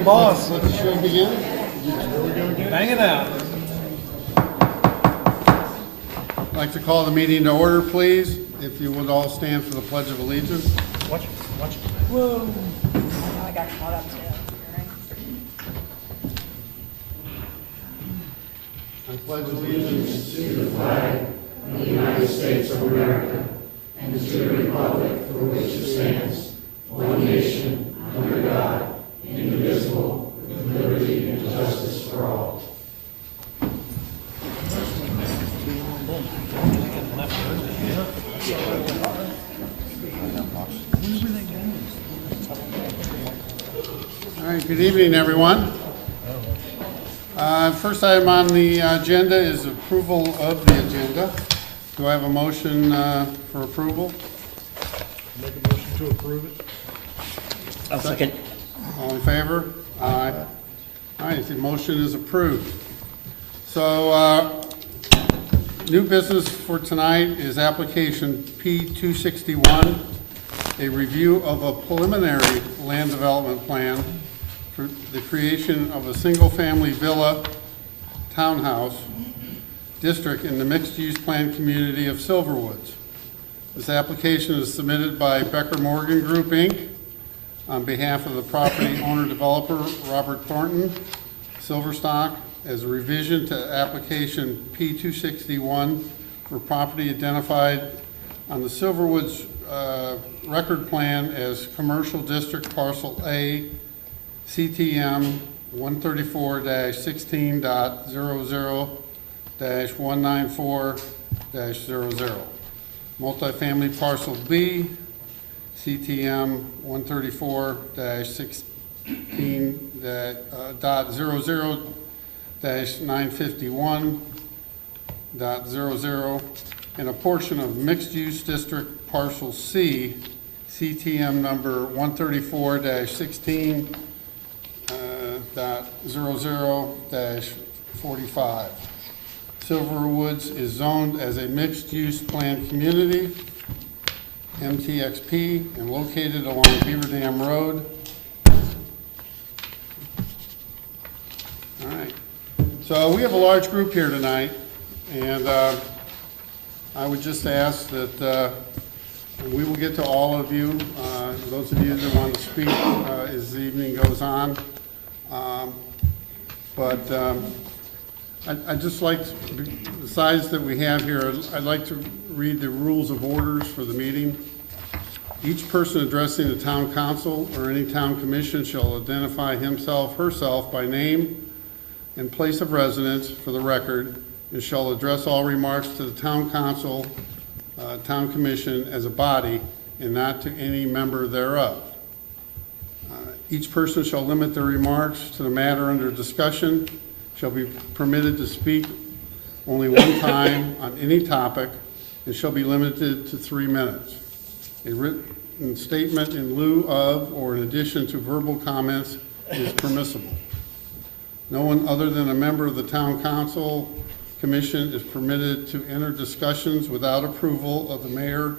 the boss. Let the show begin. Bang it out. I'd like to call the meeting to order, please. If you would all stand for the Pledge of Allegiance. Watch it, watch it. Whoa. I got caught up too. I pledge allegiance All right, good evening, everyone. First item on the agenda is approval of the agenda. Do I have a motion for approval? Make a motion to approve it. I'll second. All in favor? Aye. All right, the motion is approved. So, new business for tonight is application P-261, a review of a preliminary land development plan for the creation of a single-family villa townhouse district in the mixed-use plan community of Silverwoods. This application is submitted by Becker Morgan Group, Inc., on behalf of the property owner developer Robert Thornton, Silverstock, as a revision to application P-261 for property identified on the Silverwoods record plan as Commercial District Parcel A, CTM 134-16.00-194-00. Multifamily Parcel B, CTM 134-16.00-951.00, and a portion of Mixed-Use District Parcel C, CTM number 134-16.00-45. Silverwoods is zoned as a mixed-use planned community, MTXP, and located along Beaver Dam Road. All right. So we have a large group here tonight, and I would just ask that we will get to all of you, those of you that want to speak as the evening goes on. I'd just like, the size that we have here, I'd like to read the rules of orders for the meeting. Each person addressing the town council or any town commission shall identify himself, herself by name and place of residence for the record, and shall address all remarks to the town council, town commission as a body, and not to any member thereof. Each person shall limit their remarks to the matter under discussion, shall be permitted to speak only one time on any topic, and shall be limited to 3 minutes. A written statement in lieu of or in addition to verbal comments is permissible. No one other than a member of the town council commission is permitted to enter discussions without approval of the mayor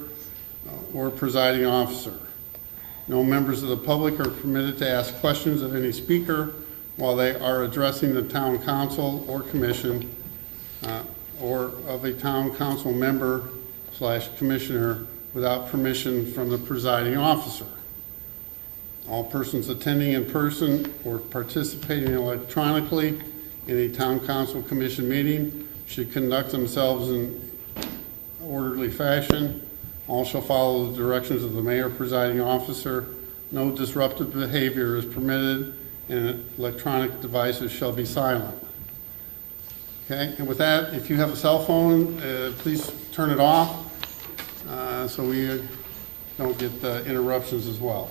or presiding officer. No members of the public are permitted to ask questions of any speaker while they are addressing the town council or commission or of a town council member / commissioner without permission from the presiding officer. All persons attending in person or participating electronically in a town council commission meeting should conduct themselves in orderly fashion. All shall follow the directions of the mayor presiding officer. No disruptive behavior is permitted, and electronic devices shall be silent. Okay, and with that, if you have a cell phone, please turn it off so we don't get interruptions as well.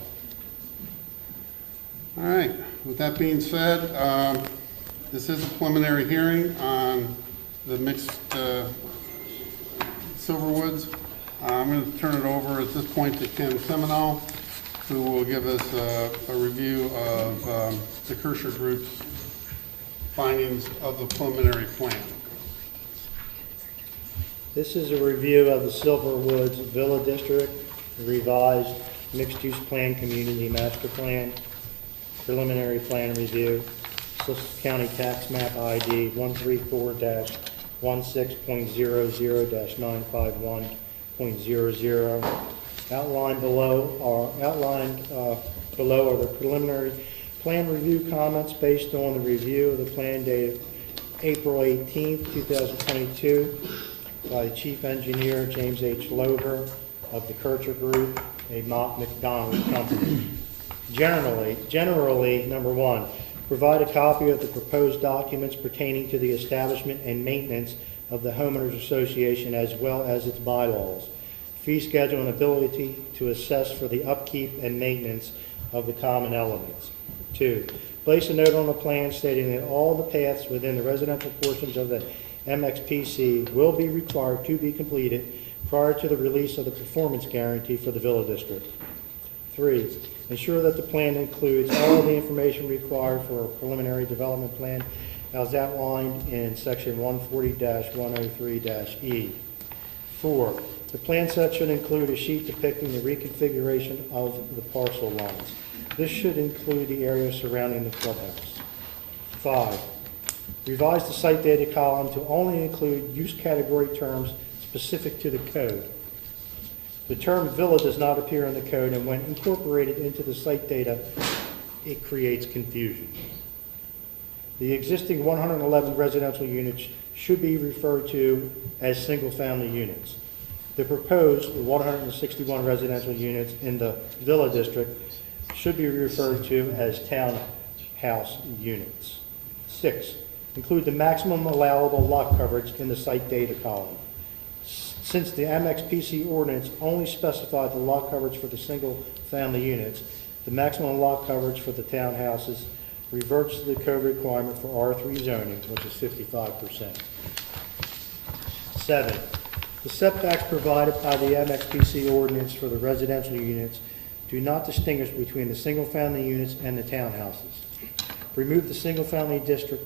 All right, with that being said, this is a preliminary hearing on the mixed Silverwoods. I'm going to turn it over at this point to Ken Semino, who will give us a review of the Kersher Group's findings of the preliminary plan. This is a review of the Silverwoods Villa District, the revised mixed-use plan community master plan preliminary plan review, Sussex County Tax Map ID 134-16.00-951.00. Outlined below are the preliminary plan review comments based on the review of the plan dated April 18th, 2022 by the Chief Engineer James H. Lover of the Kircher Group, a Mott McDonald company. Generally, number one, provide a copy of the proposed documents pertaining to the establishment and maintenance of the homeowners association as well as its bylaws, fee schedule and ability to assess for the upkeep and maintenance of the common elements. Two, place a note on the plan stating that all the paths within the residential portions of the MXPC will be required to be completed prior to the release of the performance guarantee for the Villa District. Three, ensure that the plan includes all the information required for a preliminary development plan as outlined in section 140-103-E. 4, the plan set should include a sheet depicting the reconfiguration of the parcel lines. This should include the area surrounding the clubhouse. 5, revise the site data column to only include use category terms specific to the code. The term villa does not appear in the code, and when incorporated into the site data, it creates confusion. The existing 111 residential units should be referred to as single-family units. The proposed 161 residential units in the Villa District should be referred to as townhouse units. 6, include the maximum allowable lot coverage in the site data column. Since the MXPC ordinance only specified the lot coverage for the single-family units, the maximum lot coverage for the townhouses reverts to the code requirement for R3 zoning, which is 55%. 7, the setbacks provided by the MXPC ordinance for the residential units do not distinguish between the single-family units and the townhouses. Remove the single-family district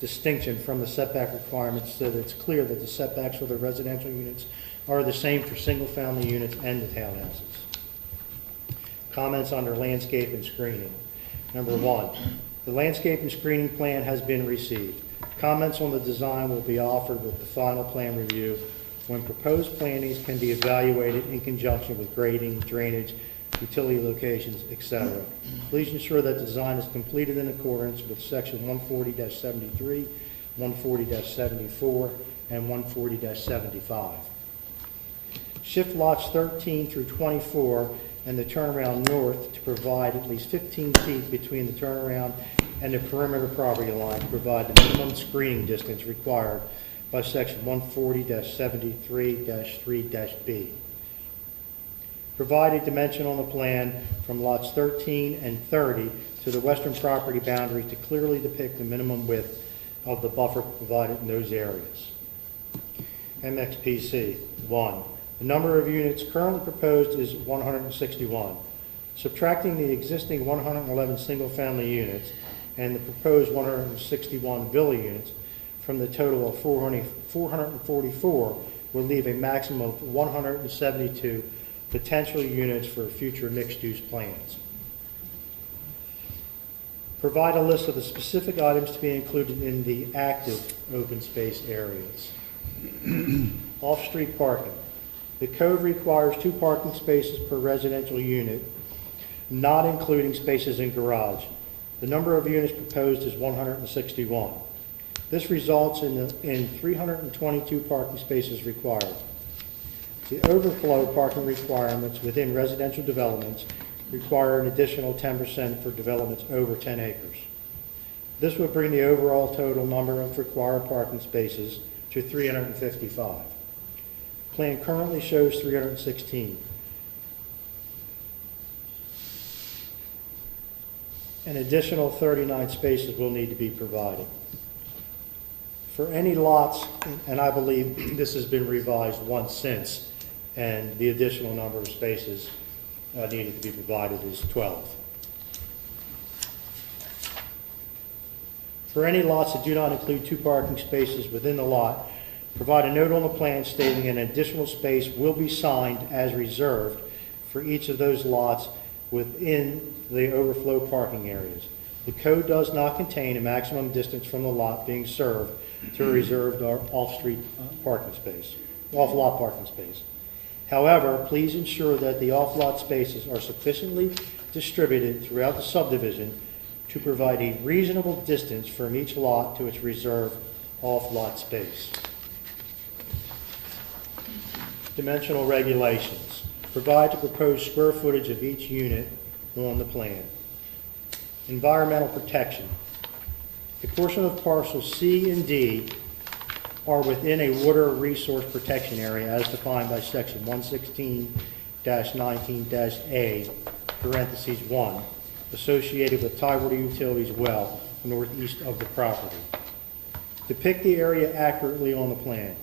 distinction from the setback requirements so that it's clear that the setbacks for the residential units are the same for single-family units and the townhouses. Comments under landscape and screening. Number 1, the landscape and screening plan has been received. Comments on the design will be offered with the final plan review when proposed plantings can be evaluated in conjunction with grading, drainage, utility locations, etc. Please ensure that design is completed in accordance with section 140-73, 140-74, and 140-75. Shift lots 13 through 24 and the turnaround north to provide at least 15 feet between the turnaround and the perimeter property line to provide the minimum screening distance required by section 140-73-3-B. Provide a dimension on the plan from lots 13 and 30 to the western property boundary to clearly depict the minimum width of the buffer provided in those areas. MXPC 1. The number of units currently proposed is 161. Subtracting the existing 111 single-family units and the proposed 161 villa units from the total of 444 will leave a maximum of 172 potential units for future mixed-use plans. Provide a list of the specific items to be included in the active open space areas. Off-street parking. The code requires 2 parking spaces per residential unit, not including spaces in garage. The number of units proposed is 161. This results in 322 parking spaces required. The overflow parking requirements within residential developments require an additional 10% for developments over 10 acres. This would bring the overall total number of required parking spaces to 355. Plan currently shows 316. An additional 39 spaces will need to be provided. For any lots, and I believe this has been revised once since, and the additional number of spaces needed to be provided is 12. For any lots that do not include 2 parking spaces within the lot, provide a note on the plan stating an additional space will be signed as reserved for each of those lots within the overflow parking areas. The code does not contain a maximum distance from the lot being served to a reserved or off-street parking space, off-lot parking space. However, please ensure that the off-lot spaces are sufficiently distributed throughout the subdivision to provide a reasonable distance from each lot to its reserved off-lot space. Dimensional regulations. Provide the proposed square footage of each unit on the plan. Environmental protection. A portion of parcels C and D are within a water resource protection area as defined by section 116-19-A, parentheses 1, associated with Tidewater Utilities well northeast of the property. Depict the area accurately on the plan.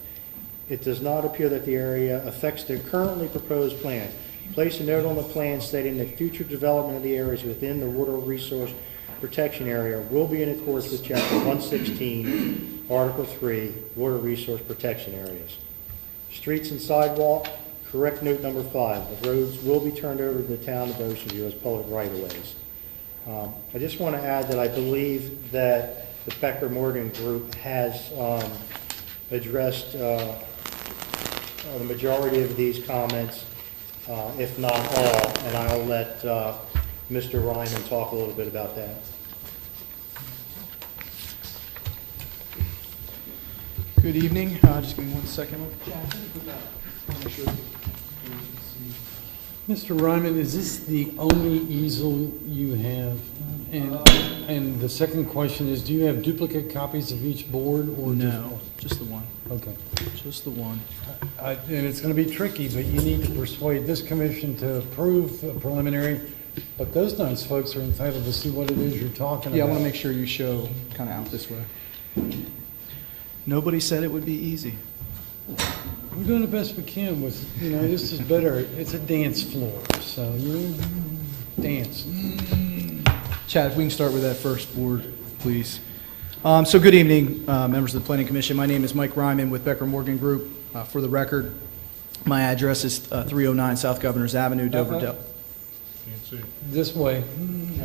It does not appear that the area affects the currently proposed plan. Place a note on the plan stating that future development of the areas within the water resource protection area will be in accordance with Chapter 116, Article 3, Water Resource Protection Areas. Streets and sidewalk, correct note number 5. The roads will be turned over to the town of Ocean View as public right-of-ways. I just want to add that I believe that the Becker Morgan Group has addressed the majority of these comments, if not all, and I'll let Mr. Ryman talk a little bit about that. Good evening. Just give me 1 second. Mr. Ryman, is this the only easel you have? And the second question is, do you have duplicate copies of each board or just No, one? just the one. Okay. Just the one. And it's going to be tricky, but you need to persuade this commission to approve a preliminary, but those nice folks are entitled to see what it is you're talking about. Yeah, I want to make sure you show kind of out this way. Nobody said it would be easy. We're doing the best we can with, this is better. It's a dance floor, so you dance. Chad, if we can start with that first board, please. So good evening, members of the Planning Commission. My name is Mike Ryman with Becker Morgan Group. For the record, my address is 309 South Governors Avenue, Dover. Can't see. This way.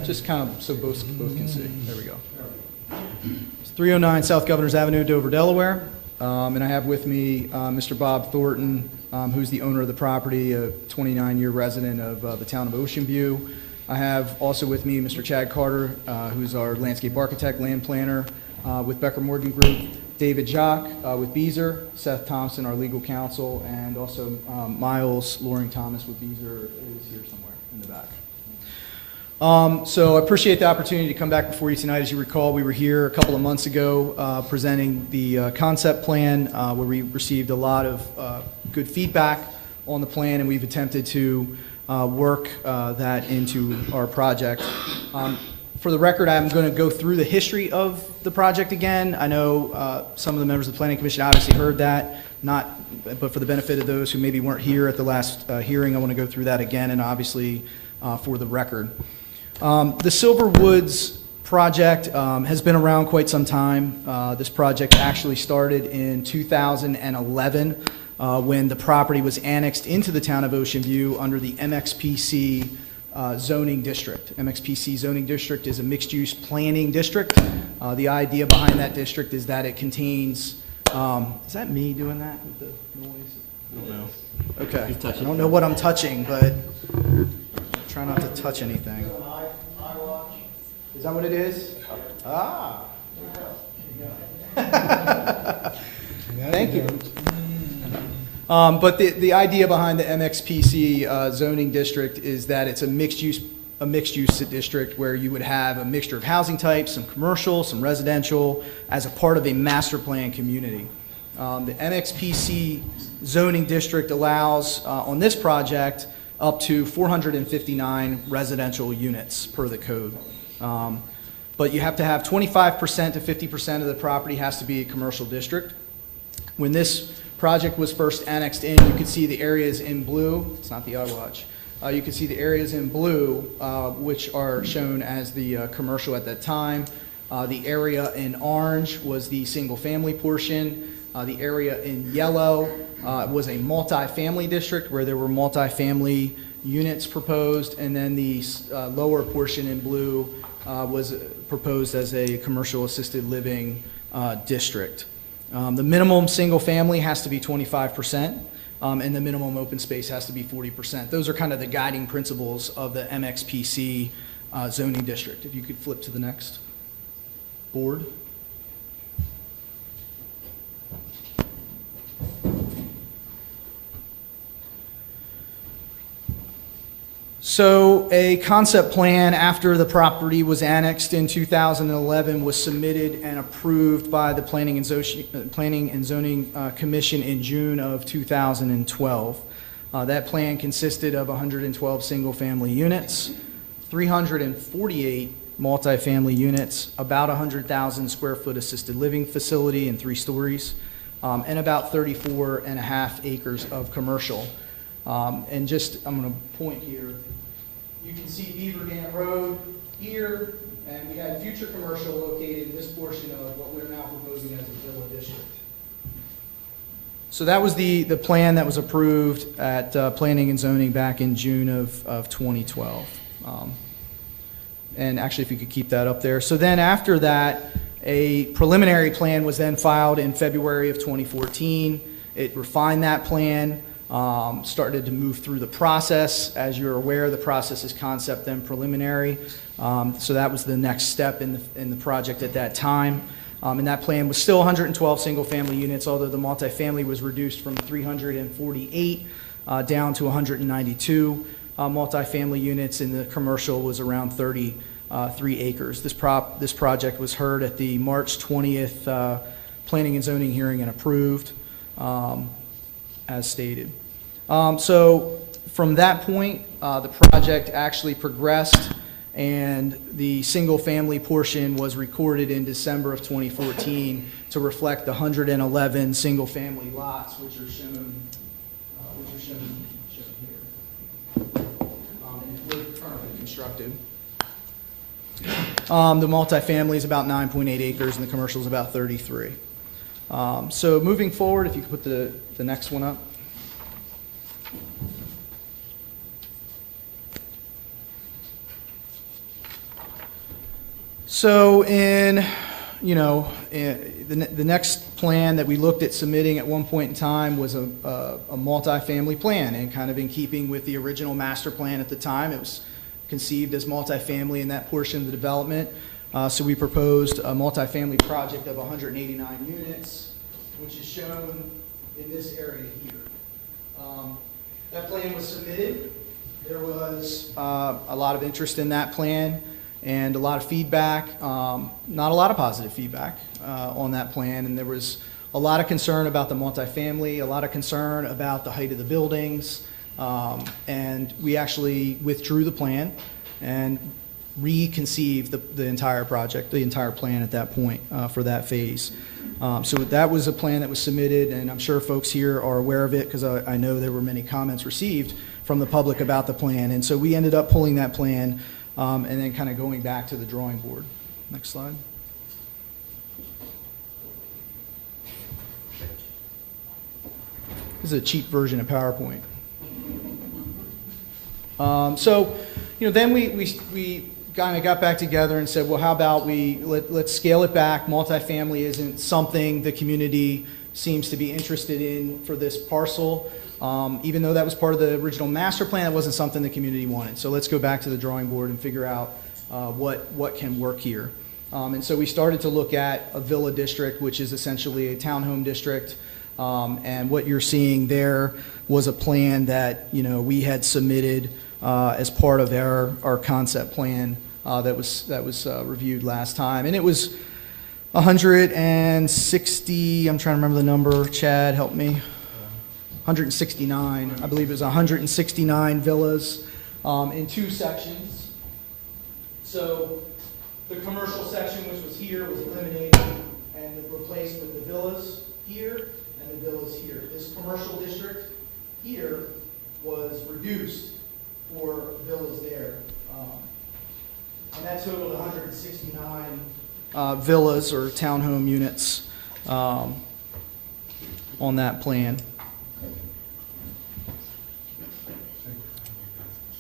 Just kind of so both can see. There we go. It's 309 South Governors Avenue, Dover, Delaware. And I have with me Mr. Bob Thornton, who's the owner of the property, a 29-year resident of the town of Ocean View. I have also with me Mr. Chad Carter, who's our landscape architect, land planner with Becker Morgan Group, David Jock with Beazer, Seth Thompson, our legal counsel, and also Miles Loring Thomas with Beazer is here somewhere in the back. So I appreciate the opportunity to come back before you tonight. As you recall, we were here a couple of months ago presenting the concept plan where we received a lot of good feedback on the plan, and we've attempted to work that into our project. For the record, I'm going to go through the history of the project again. I know some of the members of the Planning Commission obviously heard that, but for the benefit of those who maybe weren't here at the last hearing, I want to go through that again, and obviously for the record. The Silver Woods project has been around quite some time. This project actually started in 2011 when the property was annexed into the town of Ocean View under the MXPC zoning district. MXPC zoning district is a mixed-use planning district. The idea behind that district is that it contains, is that me doing that with the noise? I don't know. Okay. I don't know what I'm touching, but try not to touch anything. Is that what it is? Ah. Thank you. But the idea behind the MXPC zoning district is that it's a mixed use district where you would have a mixture of housing types, some commercial, some residential, as a part of a master plan community. The MXPC zoning district allows on this project up to 459 residential units per the code. But you have to have 25% to 50% of the property has to be a commercial district. When this project was first annexed in, you could see the areas in blue. It's not the iWatch. You can see the areas in blue, which are shown as the commercial at that time. The area in orange was the single-family portion. The area in yellow was a multi-family district where there were multi-family units proposed, and then the lower portion in blue was proposed as a commercial assisted living district. The minimum single-family has to be 25%, and the minimum open space has to be 40%. Those are kind of the guiding principles of the MXPC zoning district. If you could flip to the next board. So a concept plan after the property was annexed in 2011 was submitted and approved by the Planning and Zoning Commission in June of 2012. That plan consisted of 112 single-family units, 348 multifamily units, about 100,000 square foot assisted living facility in 3 stories, and about 34 and a half acres of commercial. And just, I'm going to point here, you can see Beaver Dam Road here, and we had future commercial located in this portion of what we're now proposing as a villa district. So that was the plan that was approved at Planning and Zoning back in June of 2012. And actually, if you could keep that up there. So then after that, a preliminary plan was then filed in February of 2014. It refined that plan. Started to move through the process. As you're aware, the process is concept then preliminary. So that was the next step in the project at that time. And that plan was still 112 single-family units, although the multifamily was reduced from 348 down to 192 multifamily units, and the commercial was around 33 acres. This project was heard at the March 20th Planning and Zoning hearing and approved, as stated. So from that point, the project actually progressed, and the single-family portion was recorded in December of 2014 to reflect the 111 single-family lots, which are shown here. And they're currently constructed. The multifamily is about 9.8 acres, and the commercial is about 33. So moving forward, if you could put the next one up. So in the next plan that we looked at submitting at one point in time was a multifamily plan, and kind of in keeping with the original master plan at the time, it was conceived as multifamily in that portion of the development. So we proposed a multifamily project of 189 units, which is shown in this area here. That plan was submitted. There was a lot of interest in that plan and a lot of feedback, not a lot of positive feedback on that plan, and there was a lot of concern about the multifamily, a lot of concern about the height of the buildings, and we actually withdrew the plan and reconceived the entire project, the entire plan at that point for that phase. So that was a plan that was submitted, and I'm sure folks here are aware of it because I know there were many comments received from the public about the plan, and so we ended up pulling that plan and then kind of going back to the drawing board. Next slide. This is a cheap version of PowerPoint. So, then we kind of got back together and said, well, how about let's scale it back. Multifamily isn't something the community seems to be interested in for this parcel. Even though that was part of the original master plan, it wasn't something the community wanted. So let's go back to the drawing board and figure out what can work here. And so we started to look at a villa district, which is essentially a townhome district. And what you're seeing there was a plan that we had submitted as part of our concept plan that was reviewed last time. And it was 160, I'm trying to remember the number, Chad, help me. 169, I believe it was 169 villas in 2 sections. So the commercial section, which was here, was eliminated and replaced with the villas here and the villas here. This commercial district here was reduced for villas there. And that totaled 169 villas or townhome units on that plan.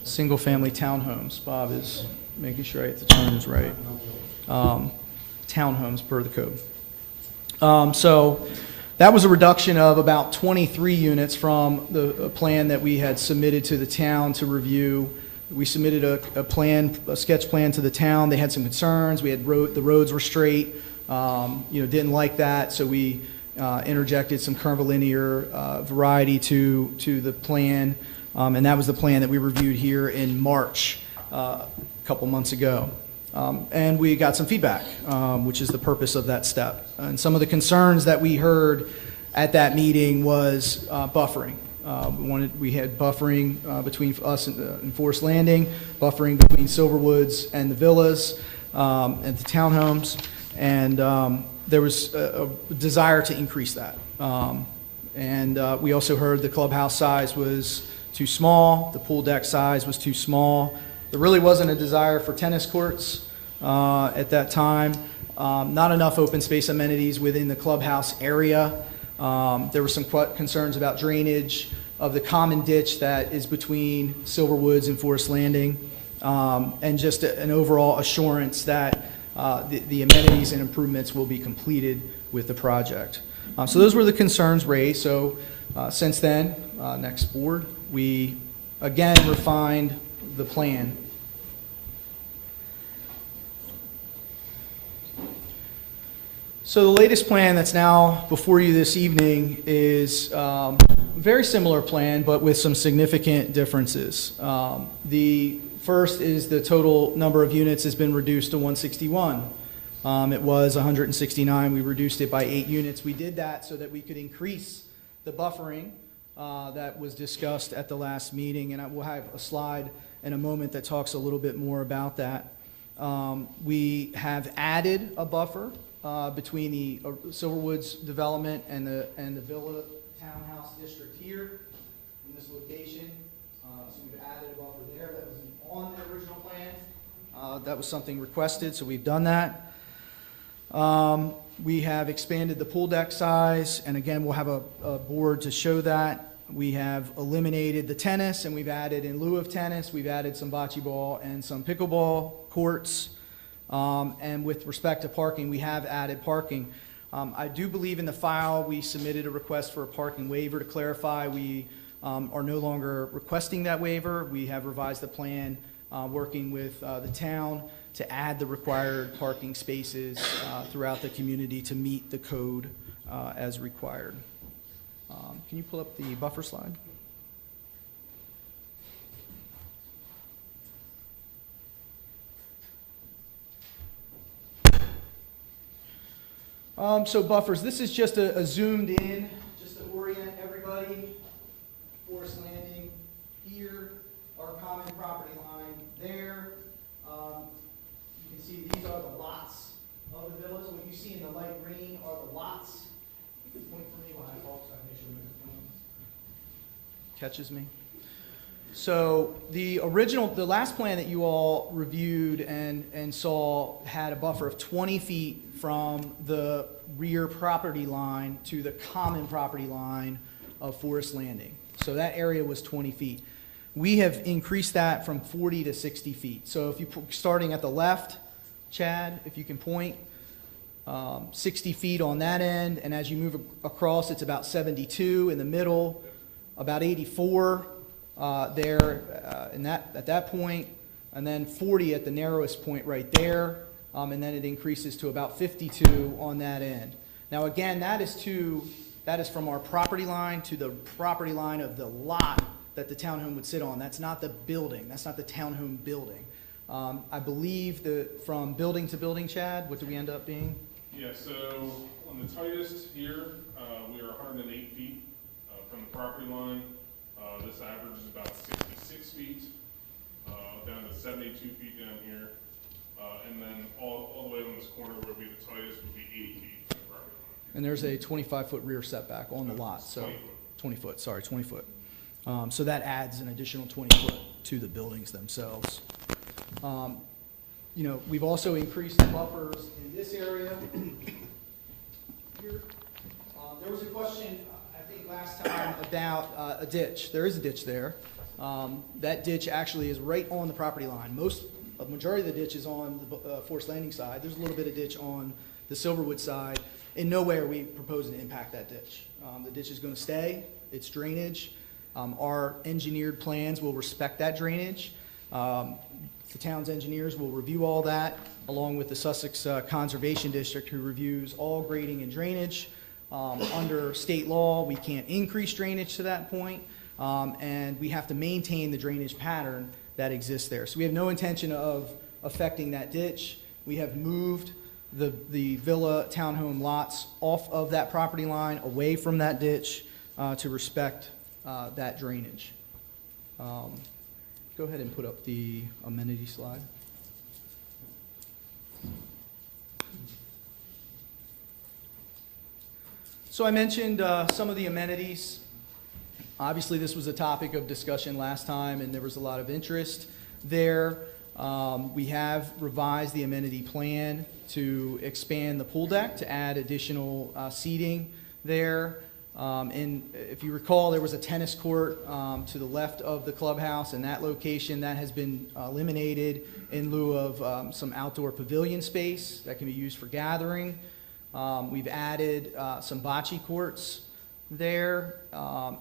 Single-family townhomes. Bob is making sure I get the terms right. townhomes per the code. So that was a reduction of about 23 units from the plan that we had submitted to the town to review. We submitted a sketch plan to the town. They had some concerns. We had the roads were straight, didn't like that, so we interjected some curvilinear variety to the plan, and that was the plan that we reviewed here in March, a couple months ago. And we got some feedback, which is the purpose of that step. And some of the concerns that we heard at that meeting was buffering. We had buffering between us and Forest Landing, buffering between Silverwoods and the villas and the townhomes, and there was a desire to increase that. We also heard the clubhouse size was too small, the pool deck size was too small. There really wasn't a desire for tennis courts at that time. Not enough open space amenities within the clubhouse area. There were some concerns about drainage of the common ditch that is between Silverwoods and Forest Landing, and just an overall assurance that the amenities and improvements will be completed with the project. So those were the concerns raised. So since then, next board, we again refined the plan. So the latest plan that's now before you this evening is a very similar plan, but with some significant differences. The first is the total number of units has been reduced to 161. It was 169. We reduced it by 8 units. We did that so that we could increase the buffering that was discussed at the last meeting, and I will have a slide in a moment that talks a little bit more about that. We have added a buffer between the Silverwoods development and the Villa Townhouse District here in this location. So we've added a buffer there that wasn't on the original plan. That was something requested, so we've done that. We have expanded the pool deck size, and again, we'll have a board to show that. We have eliminated the tennis, and we've added, in lieu of tennis, we've added some bocce ball and some pickleball courts. And with respect to parking, we have added parking. I do believe in the file we submitted a request for a parking waiver. To clarify, we are no longer requesting that waiver. We have revised the plan, working with the town to add the required parking spaces throughout the community to meet the code as required. Can you pull up the buffer slide? So buffers, this is just a zoomed in, just to orient everybody. Forest Landing here, our common property line there. You can see these are the lots of the villas. What you see in the light green are the lots. You can point for me while I talk so I make sure the microphone catches me. So the last plan that you all reviewed and saw had a buffer of 20 feet from the rear property line to the common property line of Forest Landing. So that area was 20 feet. We have increased that from 40 to 60 feet. So if you, starting at the left, Chad, if you can point, 60 feet on that end, and as you move across, it's about 72 in the middle, about 84 there at that point, and then 40 at the narrowest point right there. And then it increases to about 52 on that end. Now again, that is from our property line to the property line of the lot that the townhome would sit on. That's not the building. That's not the townhome building. I believe from building to building, Chad, what do we end up being? Yeah, so on the tightest here, we are 108 feet from the property line. This average is about 66 feet, down to 72 feet down here. And then all the way on this corner where would be the tightest would be 80 feet from the property line. And there's a 25-foot rear setback on the lot, so 20 foot. So that adds an additional 20 foot to the buildings themselves. We've also increased the buffers in this area. Here, there was a question, I think last time, about a ditch. There is a ditch there. That ditch actually is right on the property line. a majority of the ditch is on the Forest Landing side. There's a little bit of ditch on the Silverwood side. In no way are we proposing to impact that ditch. The ditch is going to stay, it's drainage. Our engineered plans will respect that drainage. The town's engineers will review all that, along with the Sussex Conservation District, who reviews all grading and drainage. Under state law, we can't increase drainage to that point, and we have to maintain the drainage pattern that exists there. So we have no intention of affecting that ditch. We have moved the villa townhome lots off of that property line, away from that ditch, to respect that drainage. Go ahead and put up the amenity slide. So I mentioned some of the amenities. Obviously, this was a topic of discussion last time, and there was a lot of interest there. We have revised the amenity plan to expand the pool deck to add additional seating there. And if you recall, there was a tennis court to the left of the clubhouse in that location. That has been eliminated in lieu of some outdoor pavilion space that can be used for gathering. We've added some bocce courts there,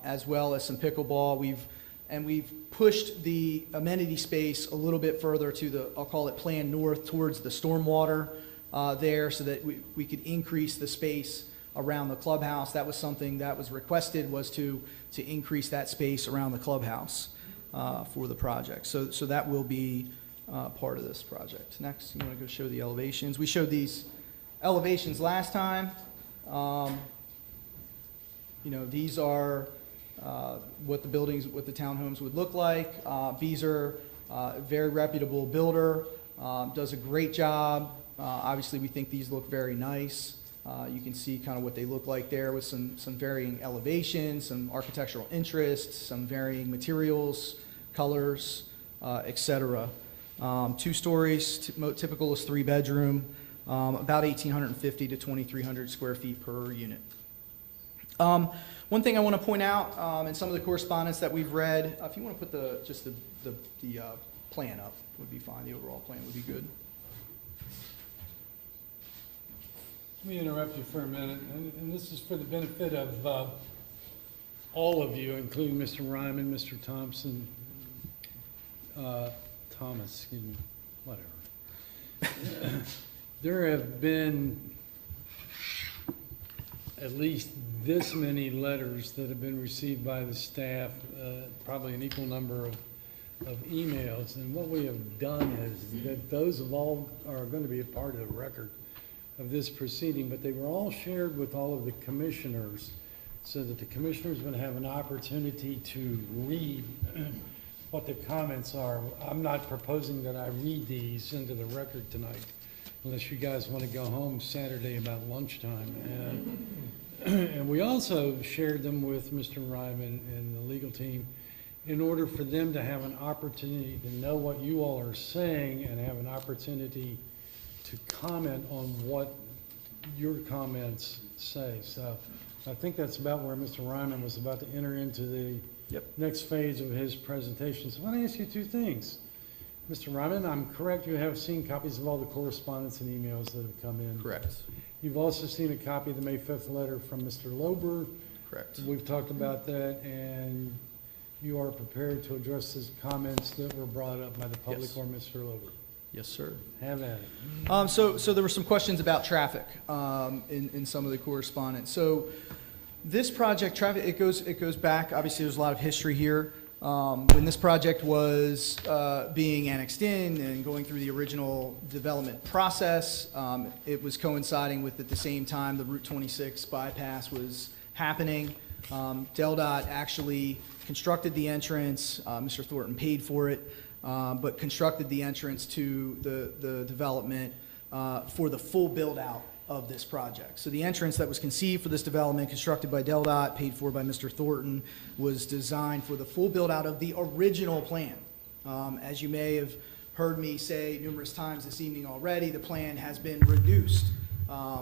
as well as some pickleball. We've pushed the amenity space a little bit further to the, I'll call it plan north, towards the stormwater there, so that we could increase the space around the clubhouse. That was something that was requested, was to increase that space around the clubhouse for the project. So that will be part of this project. Next, you want to go show the elevations. We showed these elevations last time. You know, these are what the townhomes would look like. These are a very reputable builder, does a great job. Obviously, we think these look very nice. You can see kind of what they look like there, with some varying elevations, some architectural interests, some varying materials, colors, etc. 2 stories, typical is 3-bedroom, about 1,850 to 2,300 square feet per unit. One thing I want to point out, in some of the correspondence that we've read, if you want to put the plan up, would be fine. The overall plan would be good. Let me interrupt you for a minute, and this is for the benefit of all of you, including Mr. Ryman, Mr. Thompson, Thomas, excuse me, whatever. There have been at least this many letters that have been received by the staff, probably an equal number of emails, and what we have done is that those of all are going to be a part of the record of this proceeding, but they were all shared with all of the commissioners, so that the commissioners would have an opportunity to read what the comments are. I'm not proposing that I read these into the record tonight, unless you guys want to go home Saturday about lunchtime. And we also shared them with Mr. Ryman and the legal team in order for them to have an opportunity to know what you all are saying and have an opportunity to comment on what your comments say. So I think that's about where Mr. Ryman was about to enter into the next phase of his presentation. So I want to ask you 2 things. Mr. Ryman, I'm correct, you have seen copies of all the correspondence and emails that have come in? Correct. You've also seen a copy of the May 5th letter from Mr. Lober. Correct. We've talked about that, and you are prepared to address the comments that were brought up by the public Yes. or Mr. Lober? Yes, sir. Have at it. So there were some questions about traffic in some of the correspondence. So this project, traffic, it goes back. Obviously, there's a lot of history here. When this project was being annexed in and going through the original development process, it was coinciding with, at the same time, the Route 26 bypass was happening. DelDOT actually constructed the entrance. Mr. Thornton paid for it, but constructed the entrance to the development for the full build-out of this project. So the entrance that was conceived for this development, constructed by DelDOT, paid for by Mr. Thornton, was designed for the full build-out of the original plan. As you may have heard me say numerous times this evening already, the plan has been reduced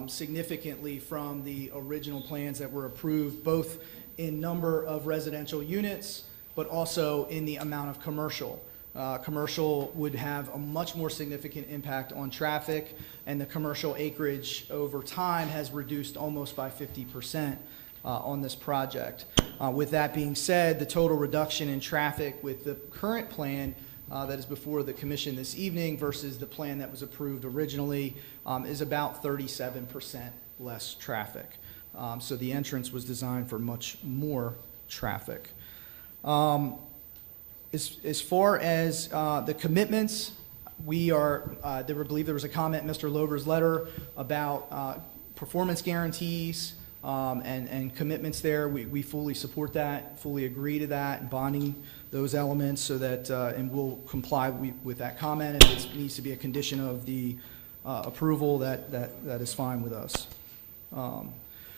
significantly from the original plans that were approved, both in number of residential units, but also in the amount of commercial Commercial would have a much more significant impact on traffic, and the commercial acreage over time has reduced almost by 50% on this project. With that being said, the total reduction in traffic with the current plan that is before the commission this evening versus the plan that was approved originally is about 37% less traffic. So the entrance was designed for much more traffic. As far as the commitments, I believe there was a comment in Mr. Lober's letter about performance guarantees and commitments there. We fully support that, fully agree to that, and bonding those elements so that, and we'll comply with that comment. If it needs to be a condition of the approval, that is fine with us.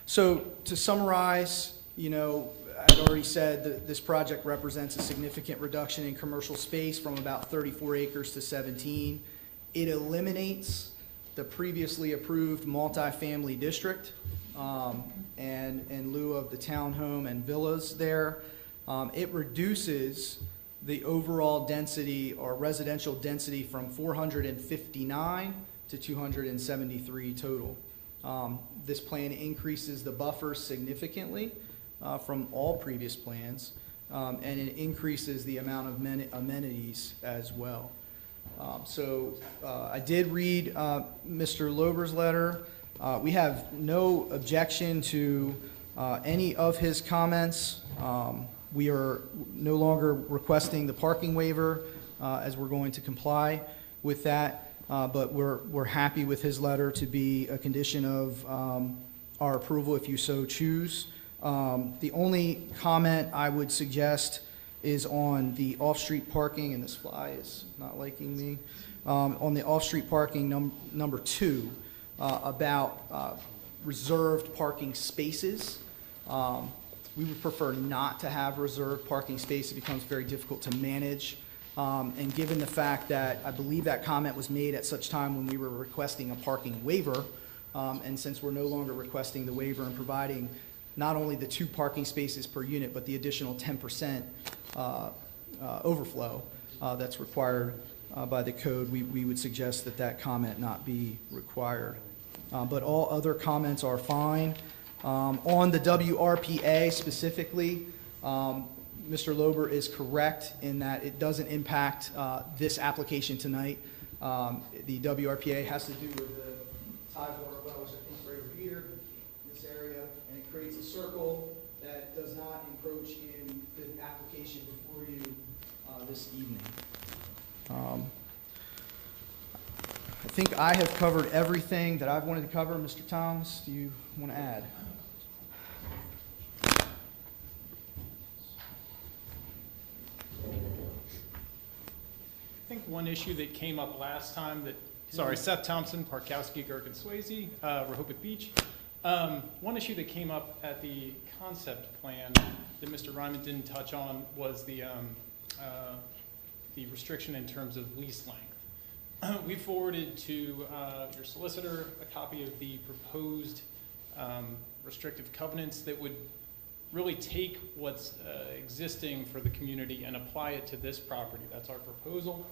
So to summarize, I'd already said that this project represents a significant reduction in commercial space from about 34 acres to 17. It eliminates the previously approved multifamily district and in lieu of the townhome and villas there. It reduces the overall density or residential density from 459 to 273 total. This plan increases the buffer significantly from all previous plans, and it increases the amount of amenities as well. I did read Mr. Lober's letter. We have no objection to any of his comments. We are no longer requesting the parking waiver as we're going to comply with that, but we're happy with his letter to be a condition of our approval if you so choose. The only comment I would suggest is on the off-street parking, and this fly is not liking me, on the off-street parking number 2, about reserved parking spaces. We would prefer not to have reserved parking space. It becomes very difficult to manage. And given the fact that I believe that comment was made at such time when we were requesting a parking waiver, and since we're no longer requesting the waiver and providing not only the 2 parking spaces per unit, but the additional 10% overflow that's required by the code, we would suggest that that comment not be required. But all other comments are fine. On the WRPA specifically, Mr. Lober is correct in that it doesn't impact this application tonight. The WRPA has to do with the Tidewater well, which I think is right over here, this area, and it creates a circle that does not encroach in the application before you this evening. I think I have covered everything that I've wanted to cover. Mr. Thomas, do you want to add? I think one issue that came up last time Seth Thompson, Parkowski, Gergen, Swayze, Rehoboth Beach. One issue that came up at the concept plan that Mr. Ryman didn't touch on was the restriction in terms of lease length. We forwarded to your solicitor a copy of the proposed restrictive covenants that would really take what's existing for the community and apply it to this property. That's our proposal.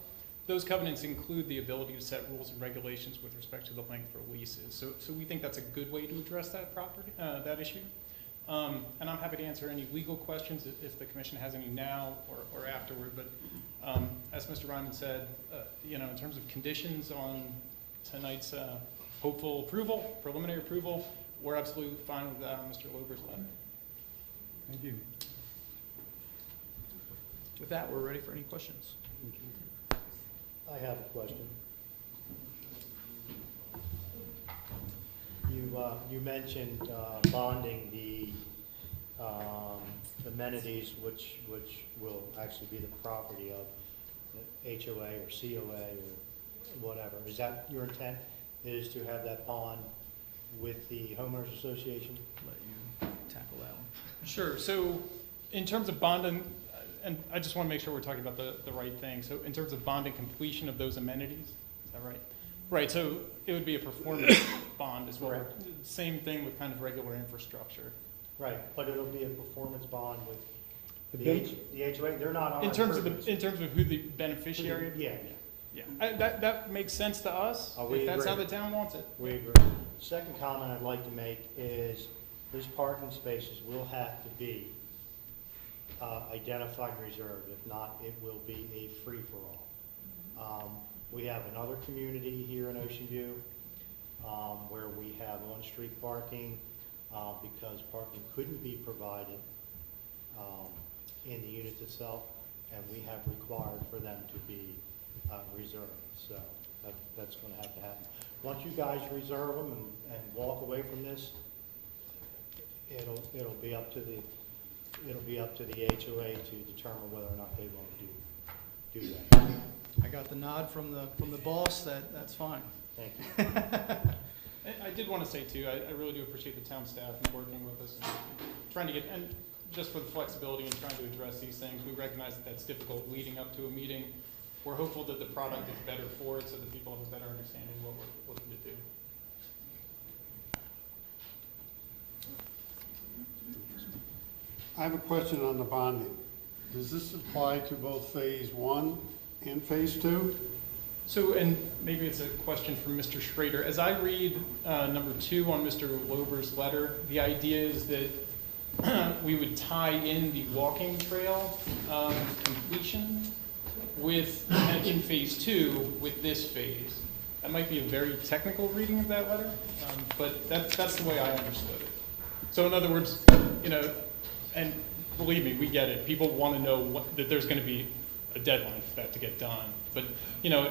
Those covenants include the ability to set rules and regulations with respect to the length for leases. So we think that's a good way to address that that issue. And I'm happy to answer any legal questions if the commission has any now or afterward. But as Mr. Ryman said, in terms of conditions on tonight's hopeful approval, preliminary approval, we're absolutely fine with Mr. Lober's letter. Thank you. With that, we're ready for any questions. I have a question. You mentioned bonding the amenities which will actually be the property of the HOA or COA or whatever. Is that your intent, is to have that bond with the homeowners association? Let you tackle that one. Sure. So in terms of bonding, and I just want to make sure we're talking about the right thing. So in terms of bonding completion of those amenities, is that right? Right. So it would be a performance bond as well. Right. Same thing with kind of regular infrastructure. Right, but it'll be a performance bond with The HOA, they're not our In terms of improvements. in terms of who the beneficiary? Yeah, Yeah, that makes sense to us, we if that's how agree. the town wants it. we agree. Second comment I'd like to make is these parking spaces will have to be identified and reserved. If not, it will be a free-for-all. We have another community here in Ocean View where we have on-street parking because parking couldn't be provided in the unit itself, and we have required for them to be reserved. So that's going to have to happen. Once you guys reserve them and walk away from this, it'll be up to the HOA to determine whether or not they want to do that. I got the nod from the boss, that's fine. Thank you. I did want to say too, I really do appreciate the town staff and working with us and trying to get, and just for the flexibility and trying to address these things. We recognize that that's difficult leading up to a meeting. We're hopeful that the product is better for it so that people have a better understanding of what we're looking to do. I have a question on the bonding. Does this apply to both phase 1 and phase 2? So, and maybe it's a question for Mr. Schrader. As I read number 2 on Mr. Lober's letter, the idea is that we would tie in the walking trail completion with, in phase 2, with this phase. That might be a very technical reading of that letter, but that's the way I understood it. So in other words, you know, and believe me, we get it. People want to know that there's going to be a deadline for that to get done. But, you know,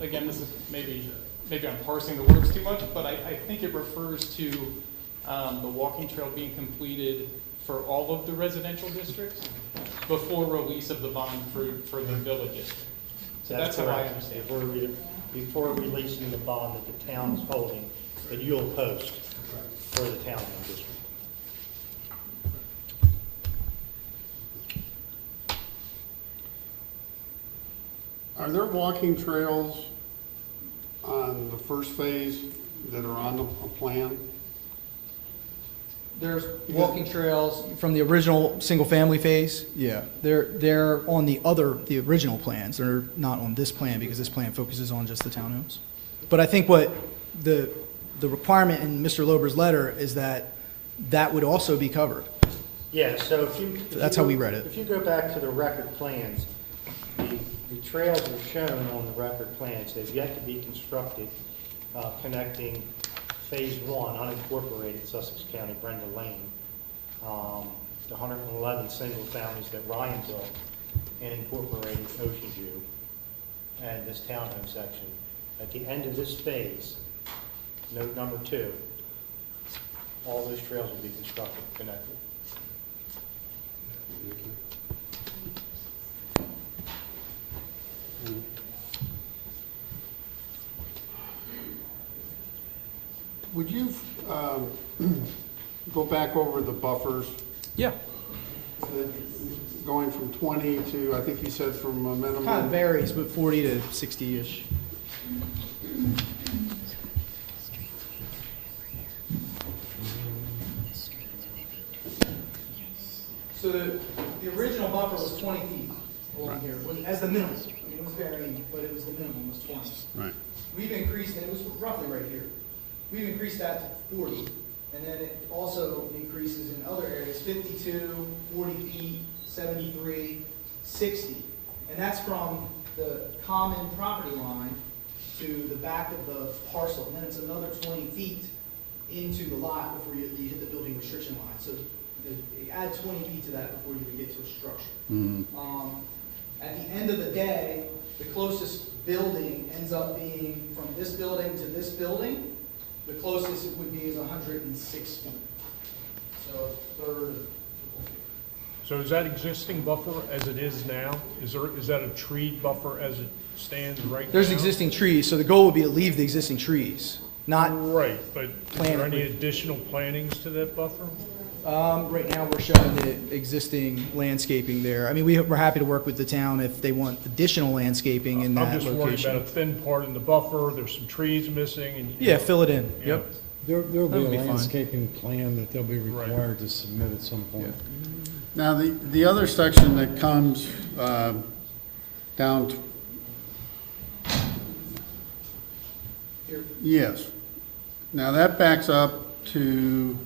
again, this is maybe I'm parsing the words too much, but I think it refers to the walking trail being completed for all of the residential districts before release of the bond for the village district. So that's how I correct. understand it. Before releasing the bond that the town is holding, that you'll post for the town and district. Are there walking trails on the first phase that are on a plan? There's walking trails from the original single-family phase, yeah. They're on the original plans. They're not on this plan because this plan focuses on just the townhomes. But I think what the requirement in Mr. Lober's letter is that would also be covered. Yeah, so if you. That's how we read it. If you go back to the record plans, the trails are shown on the record plans. They've yet to be constructed, connecting Phase 1, unincorporated Sussex County, Brenda Lane, the 111 single families that Ryan built, and incorporated Ocean View, and this townhome section. At the end of this phase, note number 2, all those trails will be constructed, connected. Would you go back over the buffers, Yeah. going from 20 to, I think you said from a minimum? Kind of varies, but 40 to 60-ish. So the original buffer was 20 feet along here, as the minimum. I mean, it was varying, but it was the minimum was 20. Right. We've increased, and it was roughly right here. We've increased that to 40, and then it also increases in other areas, 52, 40 feet, 73, 60. And that's from the common property line to the back of the parcel, and then it's another 20 feet into the lot before you hit the building restriction line. So you add 20 feet to that before you even get to a structure. At the end of the day, the closest building ends up being from this building to this building. The closest it would be is 106 feet. So a third. So is that existing buffer as it is now? Is that a tree buffer as it stands right now? There's existing trees, so the goal would be to leave the existing trees, not, Right, but is Plant there any it. additional plantings to that buffer? right now we're showing the existing landscaping there. I mean, we're happy to work with the town if they want additional landscaping in I'm that just worried about a location. thin part in the buffer, there's some trees missing and. Yeah, fill it in, Yeah. yep. There'll That would be be a fine. landscaping plan that they'll be Right. required to submit at some point. Now, the other section that comes down, yes. Now, that backs up to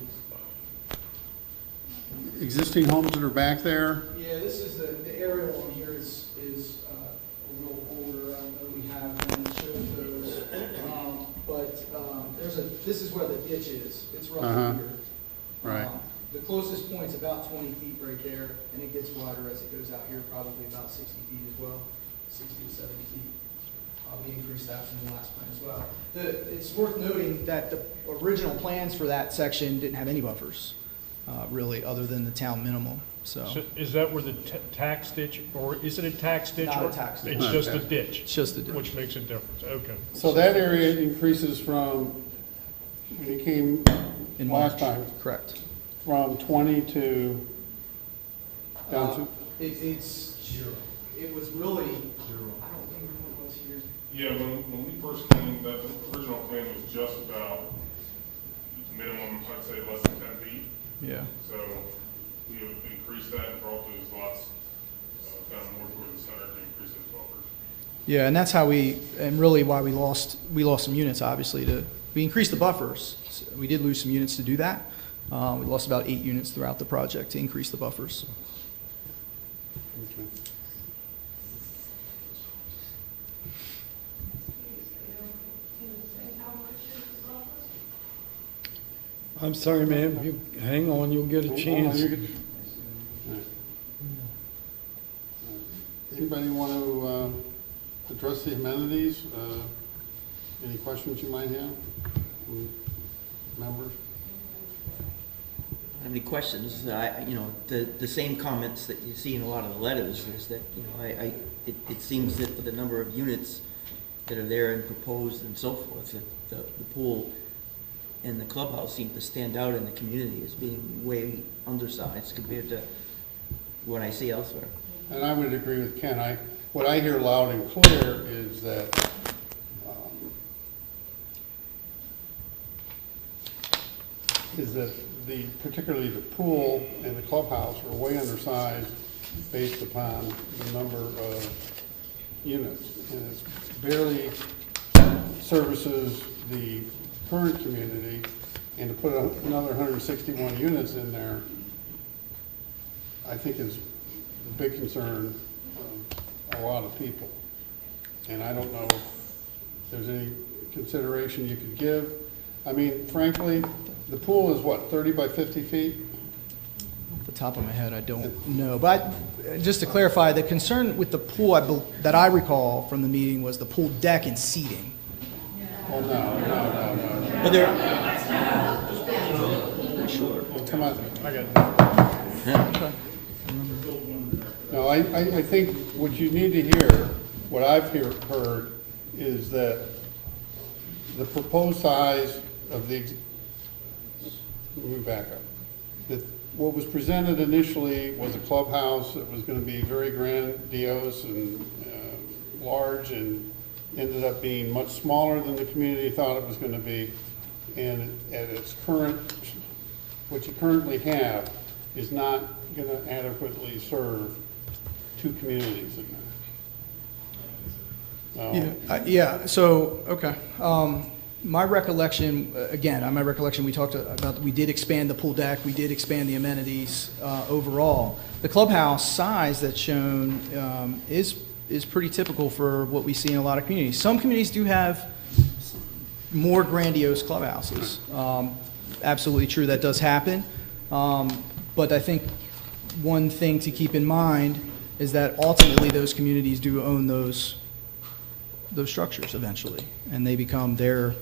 existing homes that are back there. Yeah, this is the aerial on here is a little older. I don't know if we have one that shows those. This is where the ditch is. It's roughly Uh-huh. here. Right. The closest point's about 20 feet right there, and it gets wider as it goes out here, probably about 60 feet as well, 60 to 70 feet. We increased that from the last plan as well. It's worth noting that the original plans for that section didn't have any buffers, really, other than the town minimum, So is that where the tax ditch, or is it a tax ditch? Not a or- tax ditch. It's just a ditch? It's just a ditch. Which makes a difference, okay. So that area increases from, when you came In last March. time, Correct. from 20 to, down to, It's zero. It was really, I don't remember what it was here. Yeah, when we first came, that original plan was just about minimum, I'd say less than 10 feet. Yeah. So we have increased that and brought those lots down more toward the center to increase those buffers. Yeah, and that's how and really why we lost some units, obviously, we increased the buffers. We did lose some units to do that. We lost about 8 units throughout the project to increase the buffers. I'm sorry, ma'am, you, hang on, you'll get a chance. Anybody want to address the amenities? Any questions you might have from members? I have any questions? The same comments that you see in a lot of the letters is that, it seems that for the number of units that are there and proposed and so forth, that the pool and the clubhouse seem to stand out in the community as being way undersized compared to what I see elsewhere. And I would agree with Ken. What I hear loud and clear is that particularly the pool and the clubhouse are way undersized based upon the number of units. And it barely services the current community, and to put another 161 units in there, I think is a big concern of a lot of people. And I don't know if there's any consideration you could give. I mean, frankly, the pool is what, 30 by 50 feet? Off the top of my head, I don't know. But just to clarify, the concern with the pool that I recall from the meeting was the pool deck and seating. Oh, no. But there, Come on. I got it. No, I think what you need to hear, what I've heard, is that the proposed size of the, let me back up. That what was presented initially was a clubhouse that was going to be very grandiose and large, and ended up being much smaller than the community thought it was going to be. And at its current, what you currently have is not going to adequately serve 2 communities in there. Okay. My recollection, we talked about, we did expand the pool deck, we did expand the amenities overall. The clubhouse size that's shown is pretty typical for what we see in a lot of communities. Some communities do have more grandiose clubhouses. Absolutely true, that does happen. But I think one thing to keep in mind is that ultimately those communities do own those structures eventually, and they become their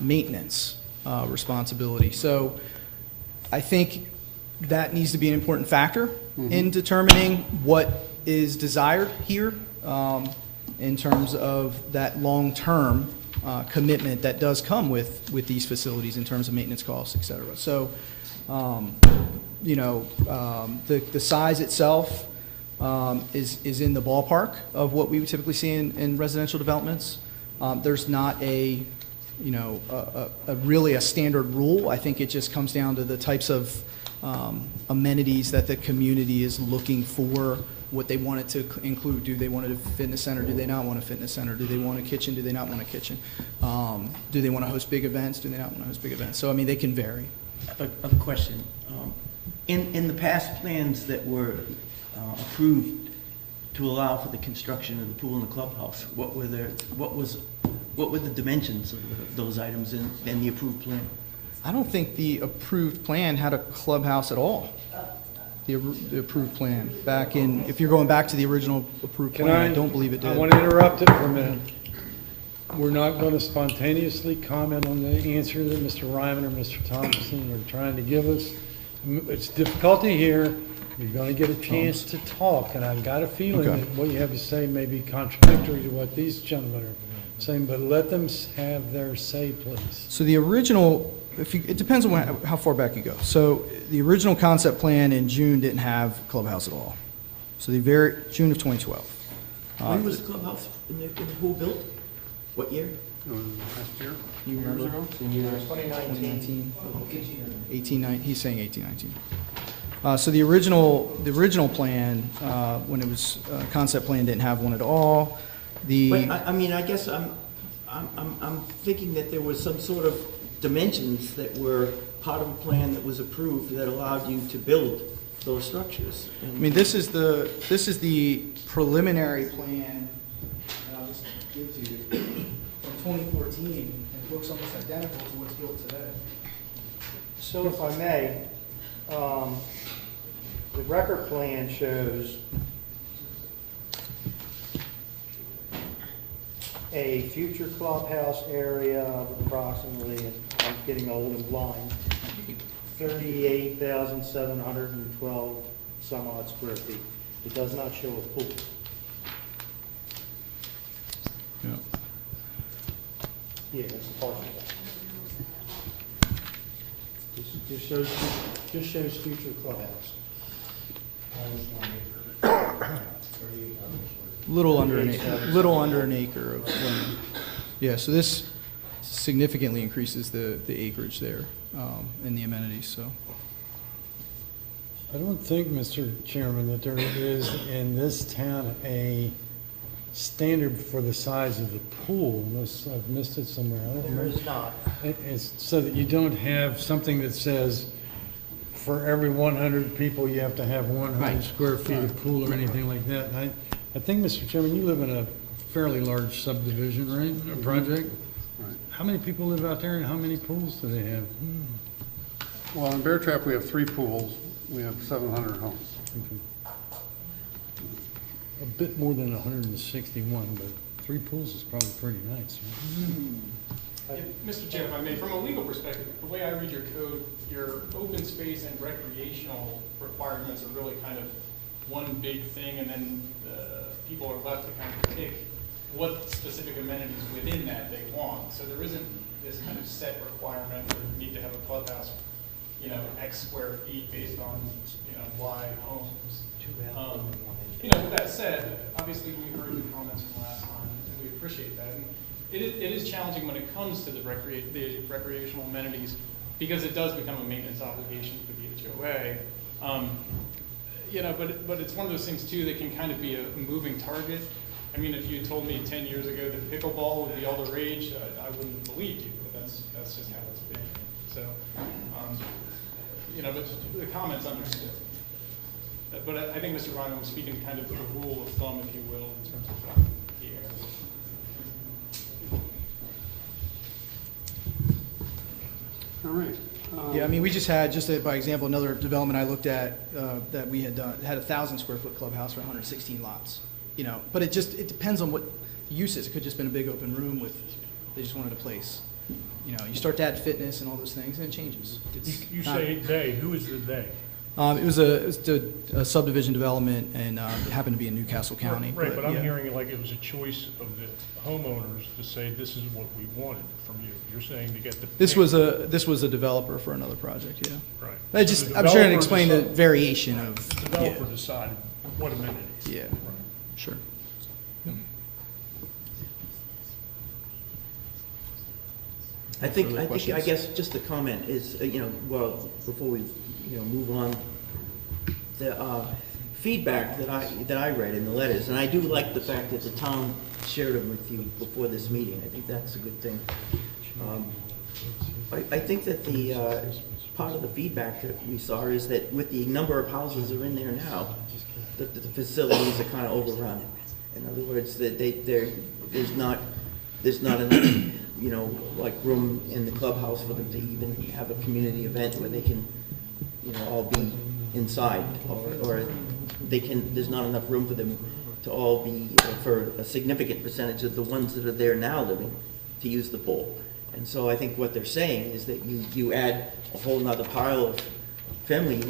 maintenance responsibility. So I think that needs to be an important factor in determining what is desired here in terms of that long-term commitment that does come with these facilities in terms of maintenance costs, et cetera. So, the size itself is in the ballpark of what we would typically see in residential developments. There's not a you know, really a standard rule. I think it just comes down to the types of amenities that the community is looking for, what they want it to include. Do they want a fitness center? Do they not want a fitness center? Do they want a kitchen? Do they not want a kitchen? Do they want to host big events? Do they not want to host big events? So, I mean, they can vary. A question. In the past plans that were approved to allow for the construction of the pool and the clubhouse, what were the dimensions of those items in the approved plan? I don't think the approved plan had a clubhouse at all. The approved plan, back in, if you're going back to the original approved plan, I don't believe it I did. want to interrupt it for a minute. We're not going to spontaneously comment on the answer that Mr. Ryman or Mr. Thompson are trying to give us. It's difficulty here. You're going to get a chance to talk, and I've got a feeling Okay. that what you have to say may be contradictory to what these gentlemen are saying, but let them have their say, please. So the original, it depends on how far back you go. So the original concept plan in June didn't have clubhouse at all. So June of 2012. When was the clubhouse in the pool built? What year? Last year? You remember? 2019. 18, he's saying 18, 19. So the original plan, when it was, concept plan didn't have one at all. But I mean, I guess I'm thinking that there was some sort of dimensions that were part of a plan that was approved that allowed you to build those structures. I mean, this is the preliminary plan, and I'll just give to you, from 2014, and it looks almost identical to what's built today. So if I may, the record plan shows a future clubhouse area of approximately, I'm getting old and blind, 38,712 some odd square feet. It does not show a pool. Yeah. Yeah, that's the partial. Just shows future clubhouse. Little under an acre of land. Yeah, so this significantly increases the acreage there, and the amenities, so. I don't think, Mr. Chairman, that there is in this town a standard for the size of the pool, unless I've missed it somewhere. I don't There remember. is not. It's so that you don't have something that says for every 100 people, you have to have 100 square feet of pool or anything like that. And I think, Mr. Chairman, you live in a fairly large subdivision, right, a project? Right. How many people live out there and how many pools do they have? Well, in Bear Trap, we have 3 pools. We have 700 homes. A bit more than 161, but 3 pools is probably pretty nice. Right? Mr. Chair, if I may, from a legal perspective, the way I read your code, your open space and recreational requirements are really kind of one big thing, and then people are left to kind of pick what specific amenities within that they want. So there isn't this kind of set requirement where you need to have a clubhouse, you know, X square feet based on, you know, Y homes. With that said, obviously we heard the comments from last time, and we appreciate that. And it is challenging when it comes to the recreational amenities, because it does become a maintenance obligation for the HOA. But it's one of those things too that can kind of be a moving target. I mean, if you told me 10 years ago that pickleball would be all the rage, I wouldn't have believed you, but that's just how it's been. So, but the comments understood. But I think Mr. Ryan was speaking kind of the rule of thumb, if you will, in terms of the area. All right. Yeah, I mean, we just had, by example, another development I looked at, that we had done, had a 1,000 square foot clubhouse for 116 lots. But it depends on what the use is. It could just been a big open room with, they just wanted a place. You start to add fitness and all those things, and it changes. You say they, who is the they? It was a subdivision development, and it happened to be in Newcastle County. Right, but I'm yeah. hearing it like it was a choice of the homeowners to say, this is what we wanted from you. You're saying to get the. This was a developer for another project, yeah. Right. I'm So the trying to developer explain the decide- variation of, The developer decided what amenities. yeah, Right. sure. I guess just a comment is, well, before we, move on, the feedback that I read in the letters, and I do like the fact that the town shared them with you before this meeting. I think that's a good thing. I think that the part of the feedback that we saw is that with the number of houses that are in there now, that the facilities are kind of overrun. In other words, that there's not enough, like room in the clubhouse for them to even have a community event where they can, all be inside, or there's not enough room for them to all be, for a significant percentage of the ones that are there now living, to use the pool. And so I think what they're saying is that you add a whole nother pile of family,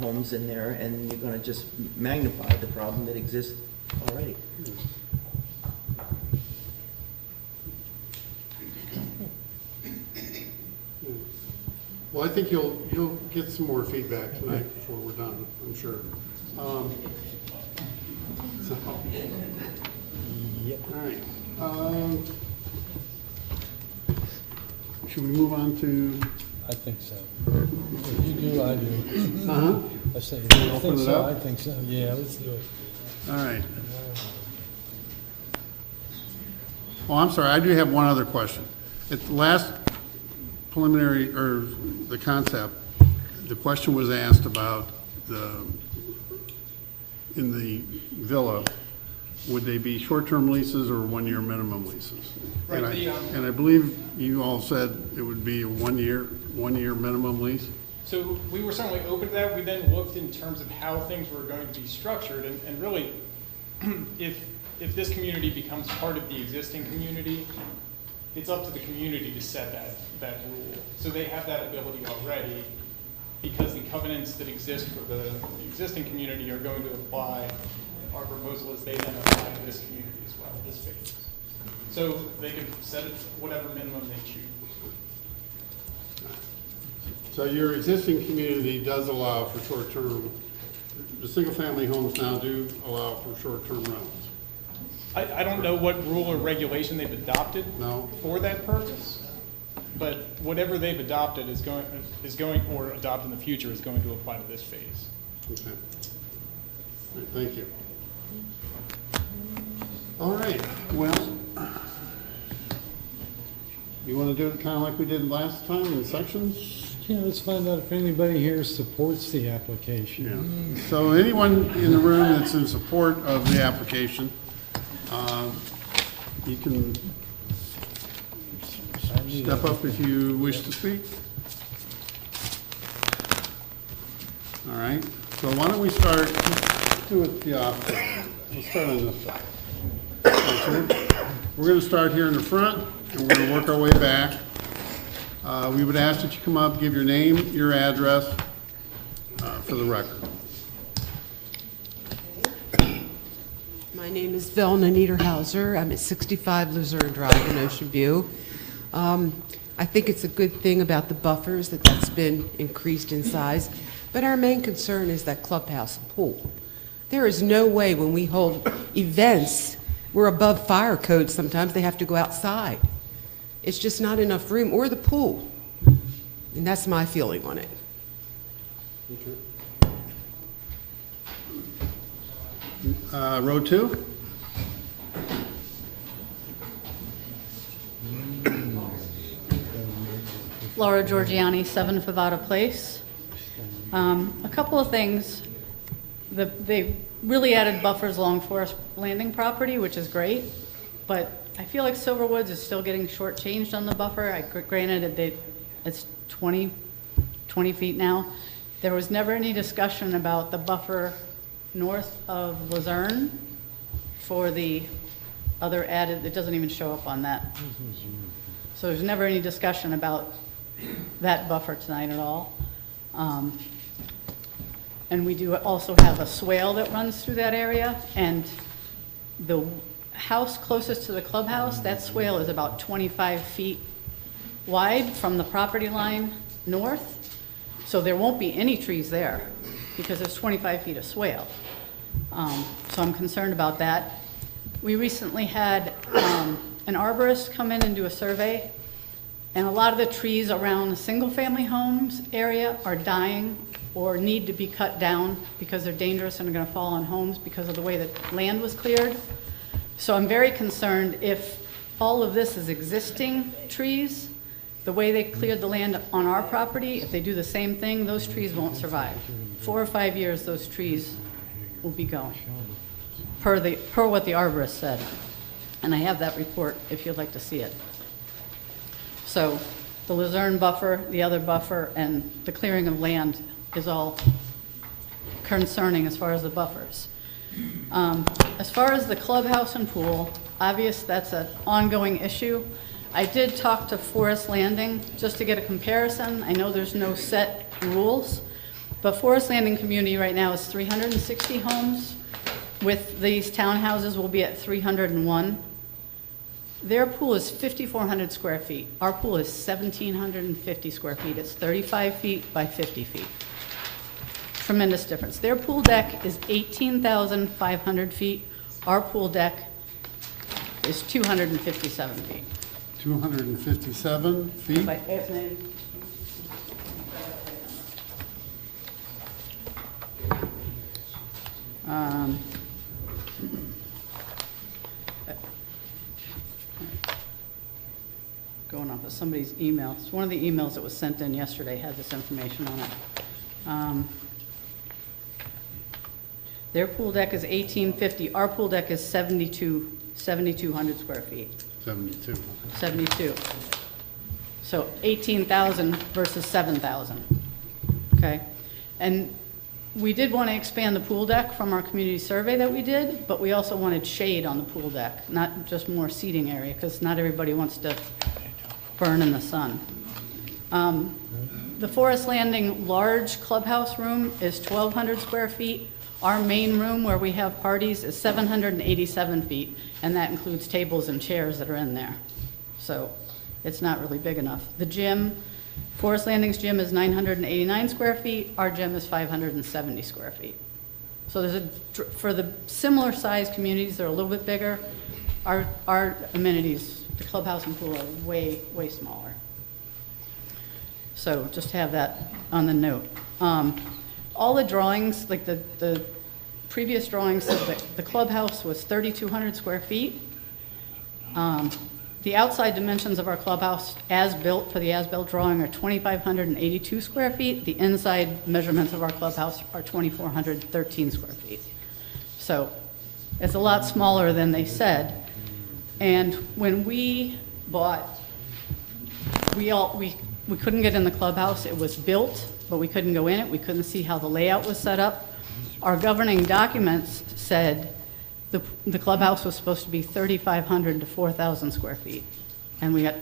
homes in there, and you're gonna just magnify the problem that exists already. Well, I think you'll get some more feedback tonight before we're done, I'm sure. All right. Should we move on to? I think so. If you do, I do. Uh-huh. I say, Open I think it so, up? I think so, yeah, let's do it. All right. Oh, I'm sorry, I do have one other question. At the last preliminary, or the concept, the question was asked about in the villa, would they be short-term leases or one-year minimum leases? Right, And I believe you all said it would be a one-year minimum lease? So we were certainly open to that. We then looked in terms of how things were going to be structured, and really, if this community becomes part of the existing community, it's up to the community to set that rule. So they have that ability already, because the covenants that exist for the existing community are going to apply. Our proposal is they then apply to this community as well, this phase. So they can set it whatever minimum they choose. So your existing community does allow for short-term, the single-family homes now do allow for short-term rentals? I don't know what rule or regulation they've adopted No? for that purpose, but whatever they've adopted is going, or adopt in the future, is going to apply to this phase. Okay. All right, thank you. All right, well, you want to do it kind of like we did last time in sections? Yeah, let's find out if anybody here supports the application. Yeah. So anyone in the room that's in support of the application, you can step up if you wish to speak. All right, so why don't we start, do it the opposite. We'll start on this side. We're going to start here in the front, and we're going to work our way back. We would ask that you come up, give your name, your address, for the record. My name is Velna Niederhauser. I'm at 65 Luzerne Drive in Ocean View. I think it's a good thing about the buffers that's been increased in size, but our main concern is that clubhouse and pool. There is no way when we hold events, we're above fire code sometimes, they have to go outside. It's just not enough room, or the pool. And that's my feeling on it. Row 2? Laura Giorgiani, 7 Favada Place. A couple of things. They really added buffers along Forest Landing property, which is great, but I feel like Silverwoods is still getting shortchanged on the buffer. Granted, it's 20 feet now. There was never any discussion about the buffer north of Luzerne for the other added, it doesn't even show up on that. So there's never any discussion about that buffer tonight at all. And we do also have a swale that runs through that area, and the house closest to the clubhouse, that swale is about 25 feet wide from the property line north, so there won't be any trees there because there's 25 feet of swale. So I'm concerned about that. We recently had an arborist come in and do a survey, And a lot of the trees around the single-family homes area are dying or need to be cut down because they're dangerous and are gonna fall on homes because of the way that land was cleared. So I'm very concerned if all of this is existing trees, the way they cleared the land on our property, if they do the same thing, those trees won't survive. 4 or 5 years, those trees will be going, per what the arborist said. And I have that report if you'd like to see it. So the Luzerne buffer, the other buffer, and the clearing of land is all concerning as far as the buffers. As far as the clubhouse and pool, obvious that's an ongoing issue. I did talk to Forest Landing just to get a comparison. I know there's no set rules, but Forest Landing community right now is 360 homes. With these townhouses, we'll be at 301. Their pool is 5,400 square feet. Our pool is 1,750 square feet. It's 35 feet by 50 feet. Tremendous difference. Their pool deck is 18,500 feet. Our pool deck is 257 feet. 257 feet? Going off of somebody's email. It's one of the emails that was sent in yesterday had this information on it. Their pool deck is 1,850. Our pool deck is 7,200 square feet. 72. 72. So 18,000 versus 7,000. Okay? And we did want to expand the pool deck from our community survey that we did, but we also wanted shade on the pool deck, not just more seating area, because not everybody wants to burn in the sun. The Forest Landing large clubhouse room is 1,200 square feet. Our main room where we have parties is 787 feet, and that includes tables and chairs that are in there. So it's not really big enough. The gym, Forest Landing's gym is 989 square feet. Our gym is 570 square feet. So there's for the similar sized communities, they're a little bit bigger. Our amenities, the clubhouse and pool, are way, way smaller. So just have that on the note. All the drawings, like the previous drawings said that the clubhouse was 3,200 square feet. The outside dimensions of our clubhouse as built for the as-built drawing are 2,582 square feet. The inside measurements of our clubhouse are 2,413 square feet. So it's a lot smaller than they said. And when we bought, we couldn't get in the clubhouse. It was built, but we couldn't go in it. We couldn't see how the layout was set up. Our governing documents said the clubhouse was supposed to be 3,500 to 4,000 square feet, and we got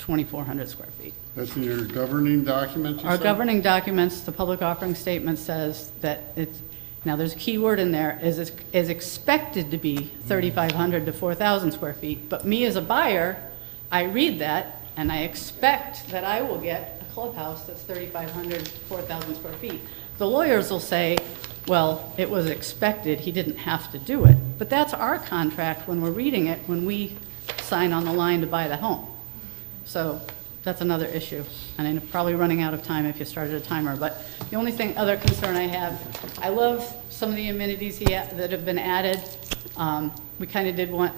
2,400 square feet. That's in your governing document, you Our said? governing documents, the public offering statement says that it's, now there's a key word in there, is expected to be 3,500 to 4,000 square feet, but me as a buyer, I read that, and I expect that I will get a clubhouse that's 3,500 to 4,000 square feet. The lawyers will say, well, it was expected, he didn't have to do it. But that's our contract when we're reading it, when we sign on the line to buy the home. So that's another issue. And I'm probably running out of time if you started a timer, but the only other concern I have, I love some of the amenities that have been added. We kind of did want,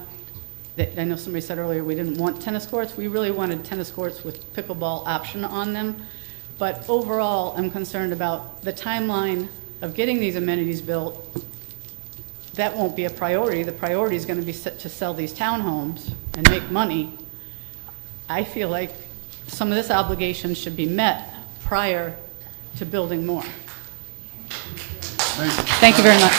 I know somebody said earlier we didn't want tennis courts. We really wanted tennis courts with pickleball option on them. But overall, I'm concerned about the timeline of getting these amenities built. That won't be a priority. The priority is going to be to sell these townhomes and make money. I feel like some of this obligation should be met prior to building more. Thank you very much.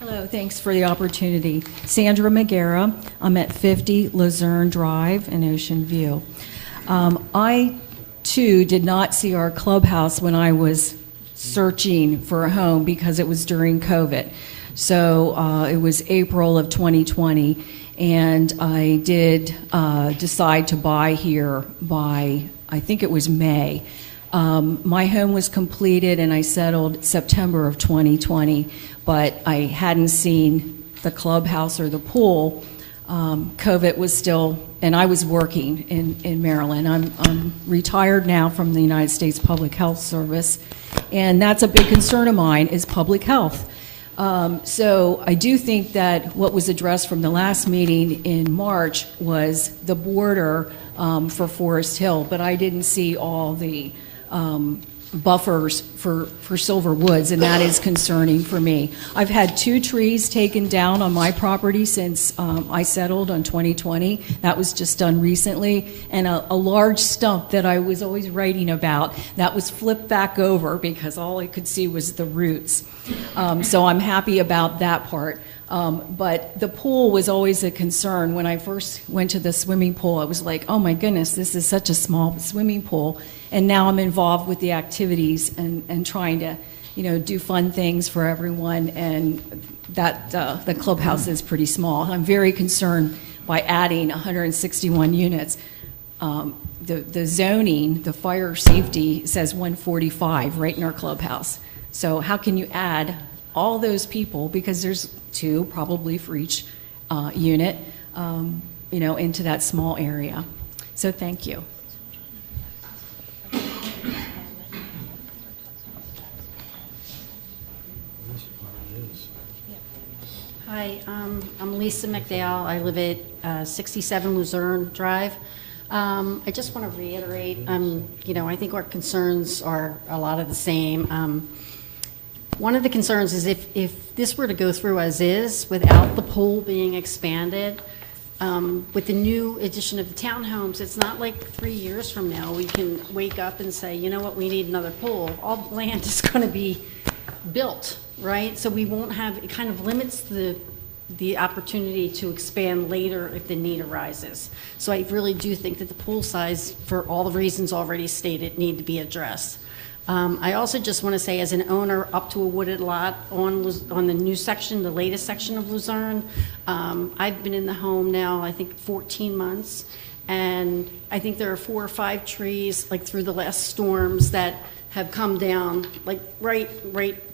Hello, thanks for the opportunity. Sandra Magera. I'm at 50 Luzerne Drive in Ocean View. I, too, did not see our clubhouse when I was searching for a home because it was during COVID. So it was April of 2020, and I did decide to buy here by, I think it was May. My home was completed and I settled September of 2020, but I hadn't seen the clubhouse or the pool. COVID was still, and I was working in Maryland. I'm retired now from the United States Public Health Service, and that's a big concern of mine is public health. So I do think that what was addressed from the last meeting in March was the border for Forest Hill, but I didn't see all the buffers for Silver Woods, and that is concerning for me. I've had 2 trees taken down on my property since I settled on 2020. That was just done recently, and a large stump that I was always writing about that was flipped back over because all I could see was the roots. So I'm happy about that part. But the pool was always a concern. When I first went to the swimming pool, I was like, oh my goodness, this is such a small swimming pool. And now I'm involved with the activities and trying to, do fun things for everyone. And that the clubhouse is pretty small. I'm very concerned by adding 161 units. The zoning, the fire safety says 145 right in our clubhouse. So how can you add all those people, because there's 2 probably for each unit, into that small area. So thank you. Hi, I'm Lisa McDowell. I live at 67 Luzerne Drive. I just want to reiterate, I think our concerns are a lot of the same. One of the concerns is if this were to go through as is, without the pool being expanded, with the new addition of the townhomes, it's not like 3 years from now we can wake up and say, you know what, we need another pool. All the land is going to be built, right? So we won't have, it kind of limits the opportunity to expand later if the need arises. So I really do think that the pool size, for all the reasons already stated, need to be addressed. I also just want to say, as an owner up to a wooded lot on the new section, the latest section of Luzerne, I've been in the home now, I think 14 months, and I think there are 4 or 5 trees, like through the last storms, that have come down, like right,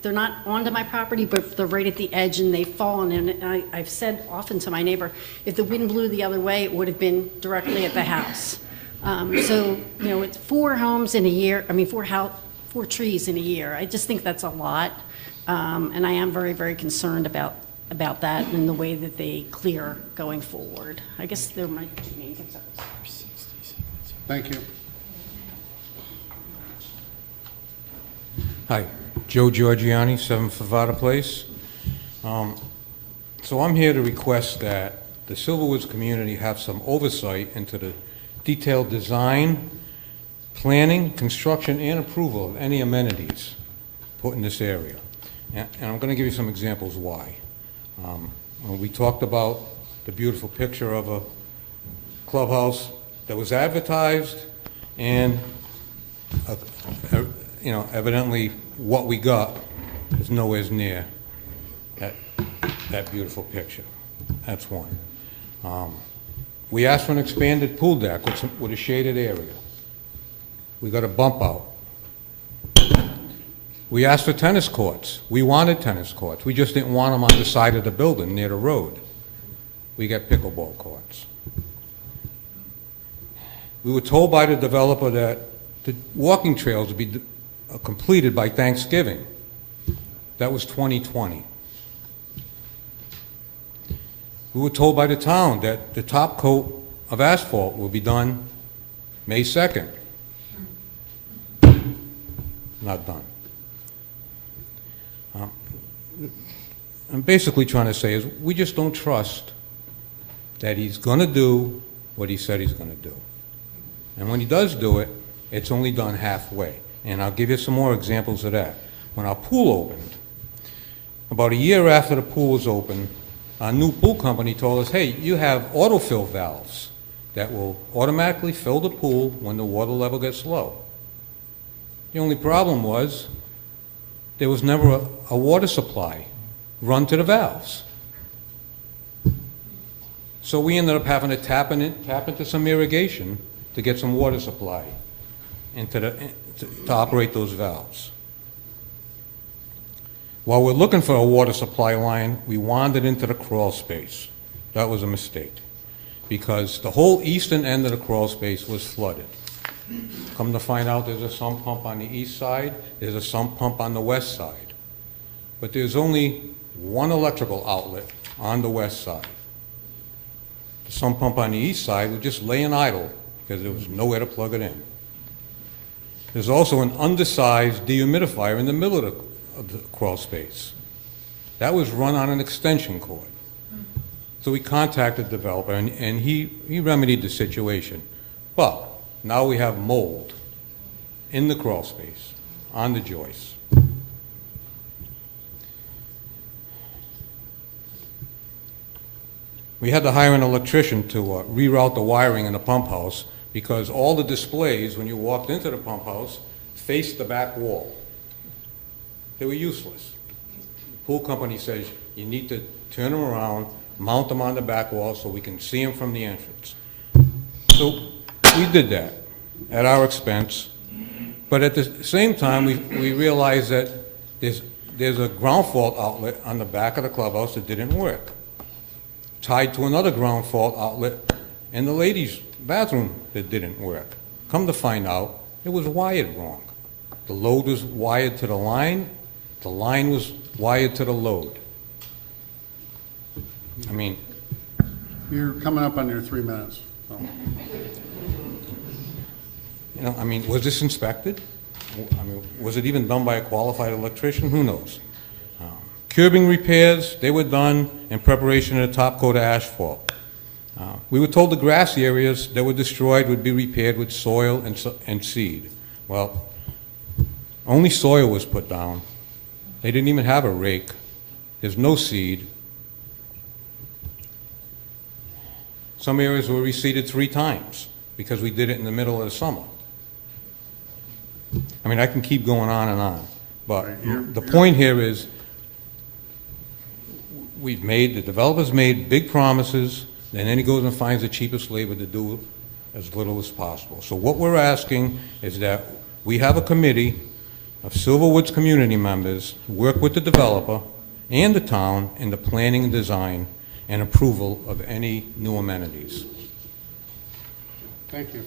they're not onto my property, but they're right at the edge and they've fallen. And I've said often to my neighbor, if the wind blew the other way, it would have been directly at the house. So, it's 4 homes in a year, 4 trees in a year. I just think that's a lot. And I am very, very concerned about that and the way that they clear going forward. I guess they're my 2 main concerns. Thank you. Hi, Joe Giorgiani, 7 Favada Place. So I'm here to request that the Silverwoods community have some oversight into the detailed design, planning, construction, and approval of any amenities put in this area. And I'm going to give you some examples why. We talked about the beautiful picture of a clubhouse that was advertised, and evidently what we got is nowhere near that beautiful picture. That's one. We asked for an expanded pool deck with a shaded area. We got a bump out. We asked for tennis courts. We wanted tennis courts. We just didn't want them on the side of the building near the road. We got pickleball courts. We were told by the developer that the walking trails would be completed by Thanksgiving. That was 2020. We were told by the town that the top coat of asphalt will be done May 2nd. Not done. I'm basically trying to say is we just don't trust that he's going to do what he said he's going to do. And when he does do it, it's only done halfway. And I'll give you some more examples of that. When our pool opened, about a year after the pool was open, our new pool company told us, hey, you have autofill valves that will automatically fill the pool when the water level gets low. The only problem was there was never a water supply run to the valves. So we ended up having to tap into some irrigation to get some water supply. into to operate those valves. While we're looking for a water supply line, we wandered into the crawl space. That was a mistake, because the whole eastern end of the crawl space was flooded. Come to find out, there's a sump pump on the east side, there's a sump pump on the west side. But there's only one electrical outlet on the west side. The sump pump on the east side was just laying idle because there was nowhere to plug it in. There's also an undersized dehumidifier in the middle of the crawl space. That was run on an extension cord. So we contacted the developer, and he remedied the situation. But now we have mold in the crawl space, on the joists. We had to hire an electrician to reroute the wiring in the pump house, because all the displays, when you walked into the pump house, faced the back wall. They were useless. The pool company says you need to turn them around, mount them on the back wall so we can see them from the entrance. So we did that at our expense, but at the same time, we realized that there's a ground fault outlet on the back of the clubhouse that didn't work, tied to another ground fault outlet in the ladies' bathroom that didn't work. Come to find out, it was wired wrong. The load was wired to the line was wired to the load. I mean, You're coming up on your 3 minutes, so. you know, I mean, was this inspected? I mean, was it even done by a qualified electrician? Who knows? Curbing repairs, they were done in preparation of the top coat of asphalt. We were told the grassy areas that were destroyed would be repaired with soil and seed. Well, only soil was put down. They didn't even have a rake. There's no seed. Some areas were reseeded 3 times because we did it in the middle of the summer. I mean, I can keep going on, but the point here is the developer's made big promises, and then he goes and finds the cheapest labor to do as little as possible. So what we're asking is that we have a committee of Silverwoods community members work with the developer and the town in the planning and design and approval of any new amenities. Thank you.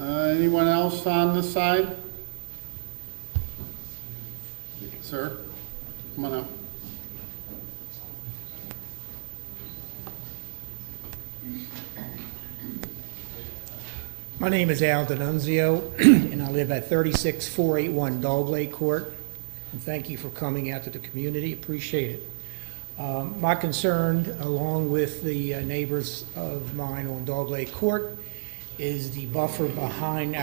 Anyone else on this side? Sir, come on up. My name is Al D'Annunzio, and I live at 36481 Dog Lake Court. And thank you for coming out to the community. Appreciate it. My concern, along with the neighbors of mine on Dog Lake Court, is the buffer behind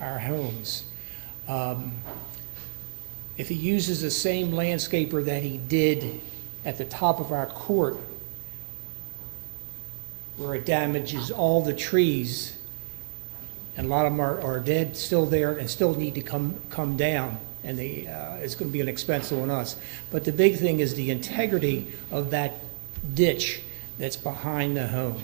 our homes. If he uses the same landscaper that he did at the top of our court, where it damages all the trees, and a lot of them are dead, still there, and still need to come down, and it's going to be an expense on us. But the big thing is the integrity of that ditch that's behind the home.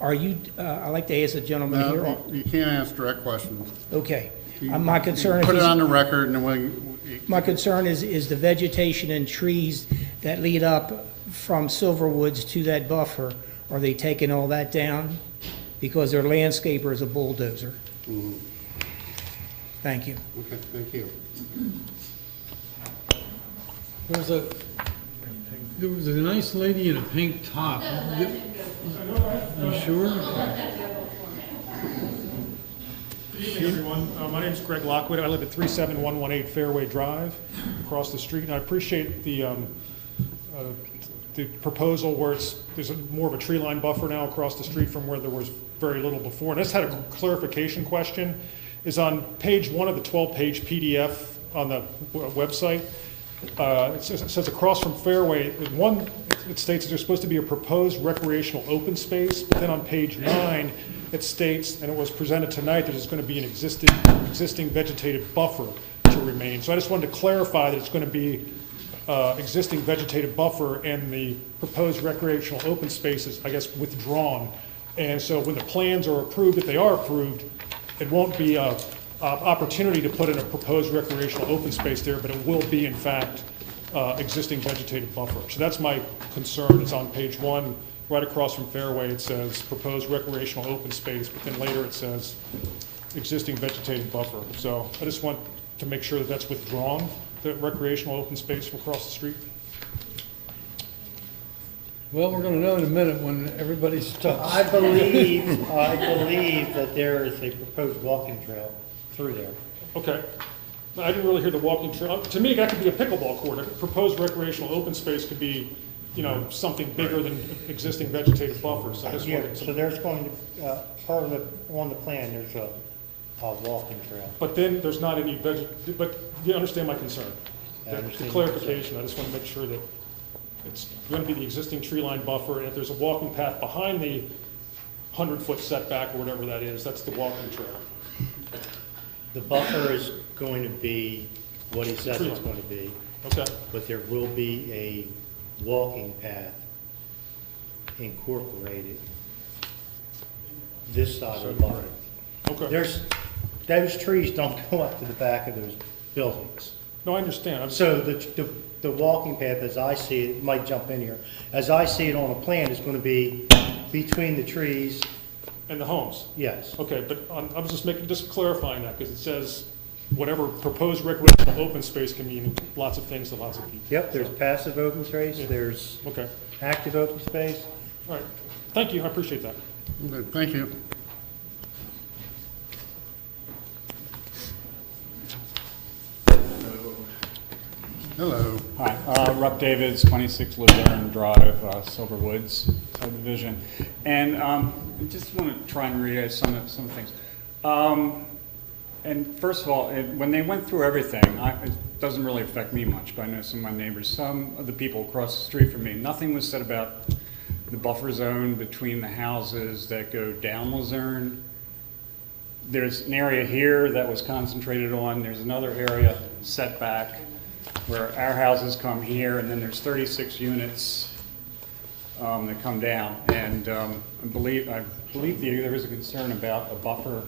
Are you, I'd like to ask the gentleman here. You can't ask direct questions. Okay. My concern is. Put it on the record, and then my concern is the vegetation and trees that lead up from Silverwoods to that buffer. Are they taking all that down? Because their landscaper is a bulldozer. Mm-hmm. Thank you. Okay, thank you. There was a nice lady in a pink top. You sure? Good evening, everyone. My name is Greg Lockwood. I live at 37118 Fairway Drive, across the street, and I appreciate the proposal where there's more of a tree line buffer now across the street from where there was very little before. And I just had a clarification question. Is on page 1 of the 12-page PDF on the website, it says across from Fairway, it states that there's supposed to be a proposed recreational open space, but then on page 9, it states, and it was presented tonight, that there's going to be an existing vegetative buffer to remain. So I just wanted to clarify that it's going to be existing vegetative buffer and the proposed recreational open space is, I guess, withdrawn. And so when the plans are approved, if they are approved, it won't be a opportunity to put in a proposed recreational open space there, but it will be in fact existing vegetative buffer. So that's my concern. It's on page 1, right across from Fairway. It says proposed recreational open space, but then later it says existing vegetative buffer. So I just want to make sure that that's withdrawn, the recreational open space from across the street. Well, we're gonna know in a minute when everybody's touched. I believe that there is a proposed walking trail through there. Okay. I didn't really hear the walking trail. To me, that could be a pickleball court. A proposed recreational open space could be, you know, something bigger than existing vegetative buffers. I just Yeah, wanted so to, there's going to, part of the, on the plan, there's a walking trail. but then there's not any but you understand my concern. I The understand. clarification, I just want to make sure that it's going to be the existing tree line buffer, and if there's a walking path behind the 100-foot setback or whatever that is, that's the walking trail. The buffer is going to be what he says Tree it's line. going to be, Okay, but there will be a walking path incorporated this side of the buffer. okay. Those trees don't go up to the back of those buildings. No, I understand. So the walking path, as I see it, might jump in here, as I see it on a plan, is going to be between the trees, And the homes. yes. Okay, but I was just clarifying that, because it says whatever proposed recreational open space can mean lots of things to lots of people. Yep, there's passive open space, there's Okay, active open space. all right. Thank you, I appreciate that. Okay, thank you. Hello. Hi, Rupp Davids, 26 Luzerne Drive, Silver Woods subdivision. And I just want to try and reiterate some of the things. And first of all, when they went through everything, it doesn't really affect me much, but I know some of my neighbors, some of the people across the street from me, nothing was said about the buffer zone between the houses that go down Luzerne. There's an area here that was concentrated on, there's another area setback where our houses come here, and then there's 36 units that come down. And I believe there is a concern about a buffer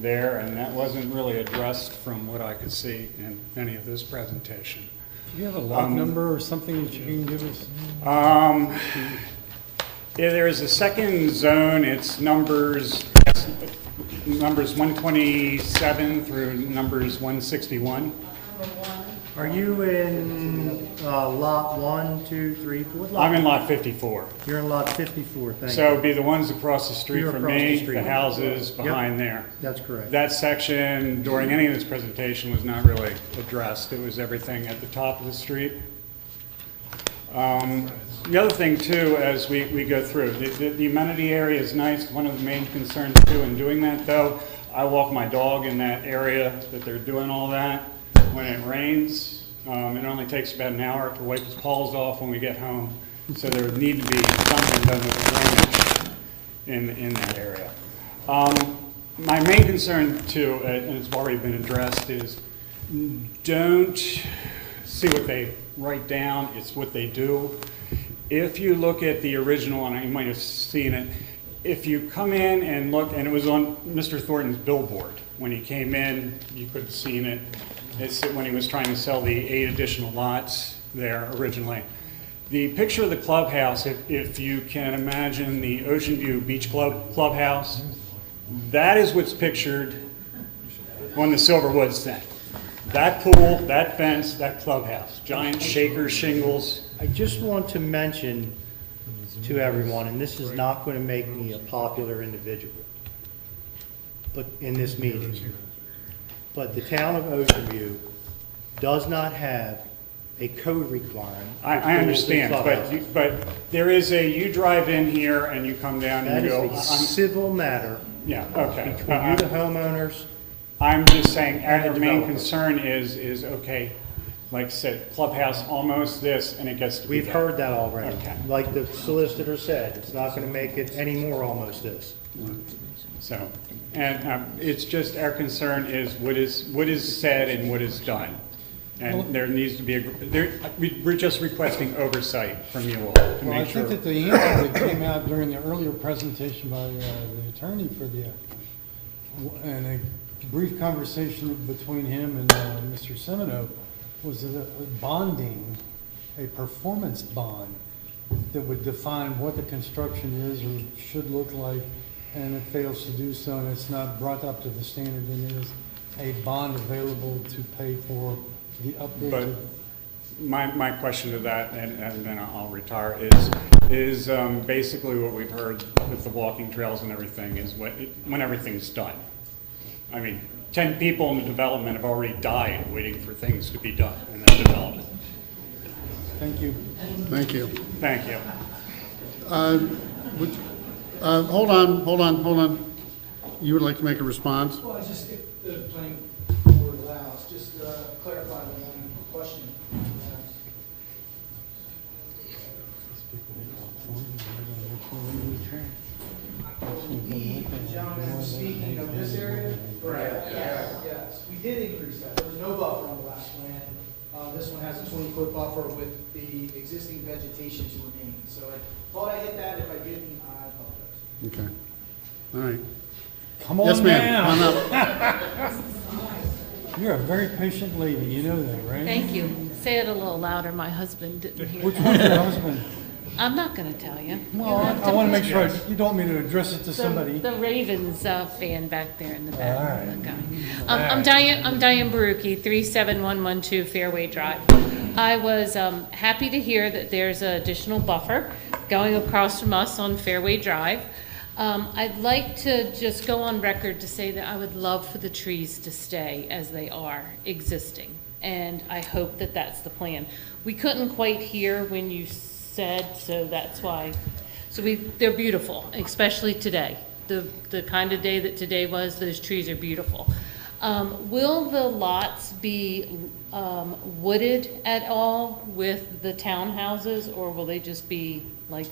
there, and that wasn't really addressed from what I could see in any of this presentation. Do you have a lot number or something that you can give us? Yeah, there's a second zone, it's numbers 127 through numbers 161. Are you in lot 1, 2, 3, 4? What lot? I'm in lot 54. You're in lot 54, thank you. So it'd be the ones across the street You're from across the me, street. the houses Yep. behind there. That's correct. That section, during any of this presentation, was not really addressed. It was everything at the top of the street. The other thing too, as we go through, the amenity area is nice. One of the main concerns too in doing that though, I walk my dog in that area that they're doing all that. When it rains, it only takes about an hour to wipe his paws off when we get home. So there would need to be something done with the drainage in that area. My main concern too, and it's already been addressed, is don't see what they write down, it's what they do. If you look at the original, and you might have seen it, if you come in and look, and it was on Mr. Thornton's billboard, when he came in, you could have seen it. It's when he was trying to sell the 8 additional lots there originally. The picture of the clubhouse, if you can imagine the Ocean View Beach Club clubhouse, that is what's pictured on the Silver Woods thing. That pool, that fence, that clubhouse, giant shaker shingles. I just want to mention to everyone, and this is not going to make me a popular individual, but in this meeting, but the town of Ocean View does not have a code requirement. for I pools and understand, clubhouses. but there is you drive in here and you come down and That you is go. a civil matter Yeah, okay. between you, the homeowners. I'm just saying, And our the main developer. concern is, okay, like I said, clubhouse almost this, and it gets to be We've that. heard that already. Okay. Like the solicitor said, it's not going to make it any more almost this. So, and it's just, our concern is what is said and what is done. And there needs to be, we're just requesting oversight from you all to Well, I make sure. think that the answer that came out during the earlier presentation by the attorney for the, and a brief conversation between him and Mr. Semino was that bonding, a performance bond that would define what the construction is or should look like, and it fails to do so, and it's not brought up to the standard, and there is a bond available to pay for the update. But my question to that, and then I'll retire, is basically what we've heard with the walking trails and everything is when everything's done. I mean, 10 people in the development have already died waiting for things to be done in that development. Thank you. Thank you. Thank you. Hold on. You would like to make a response? Well, just if the planning board allows, just clarify the one question. The gentleman speaking of this area? Correct. Yes, we did increase that. There was no buffer on the last plan. This one has a 20-foot buffer with the existing vegetation to remain. So I thought I hit that. If I didn't, I apologize. Okay. All right. Come on Yes, ma'am. down. Come on up. You're a very patient lady, you know that, right? Thank you. Say it a little louder, my husband didn't hear. Which one's your husband? I'm not gonna tell you. Well, I want to make sure, you don't want me to address it to somebody. The Ravens fan back there in the back. All right. Okay. I'm Diane Baruki, 37112 Fairway Drive. I was happy to hear that there's an additional buffer going across from us on Fairway Drive. I'd like to just go on record to say that I would love for the trees to stay as they are existing, and I hope that that's the plan. We couldn't quite hear when you said, so that's why. So they're beautiful, especially today. The kind of day that today was, those trees are beautiful. Will the lots be wooded at all with the townhouses, or will they just be like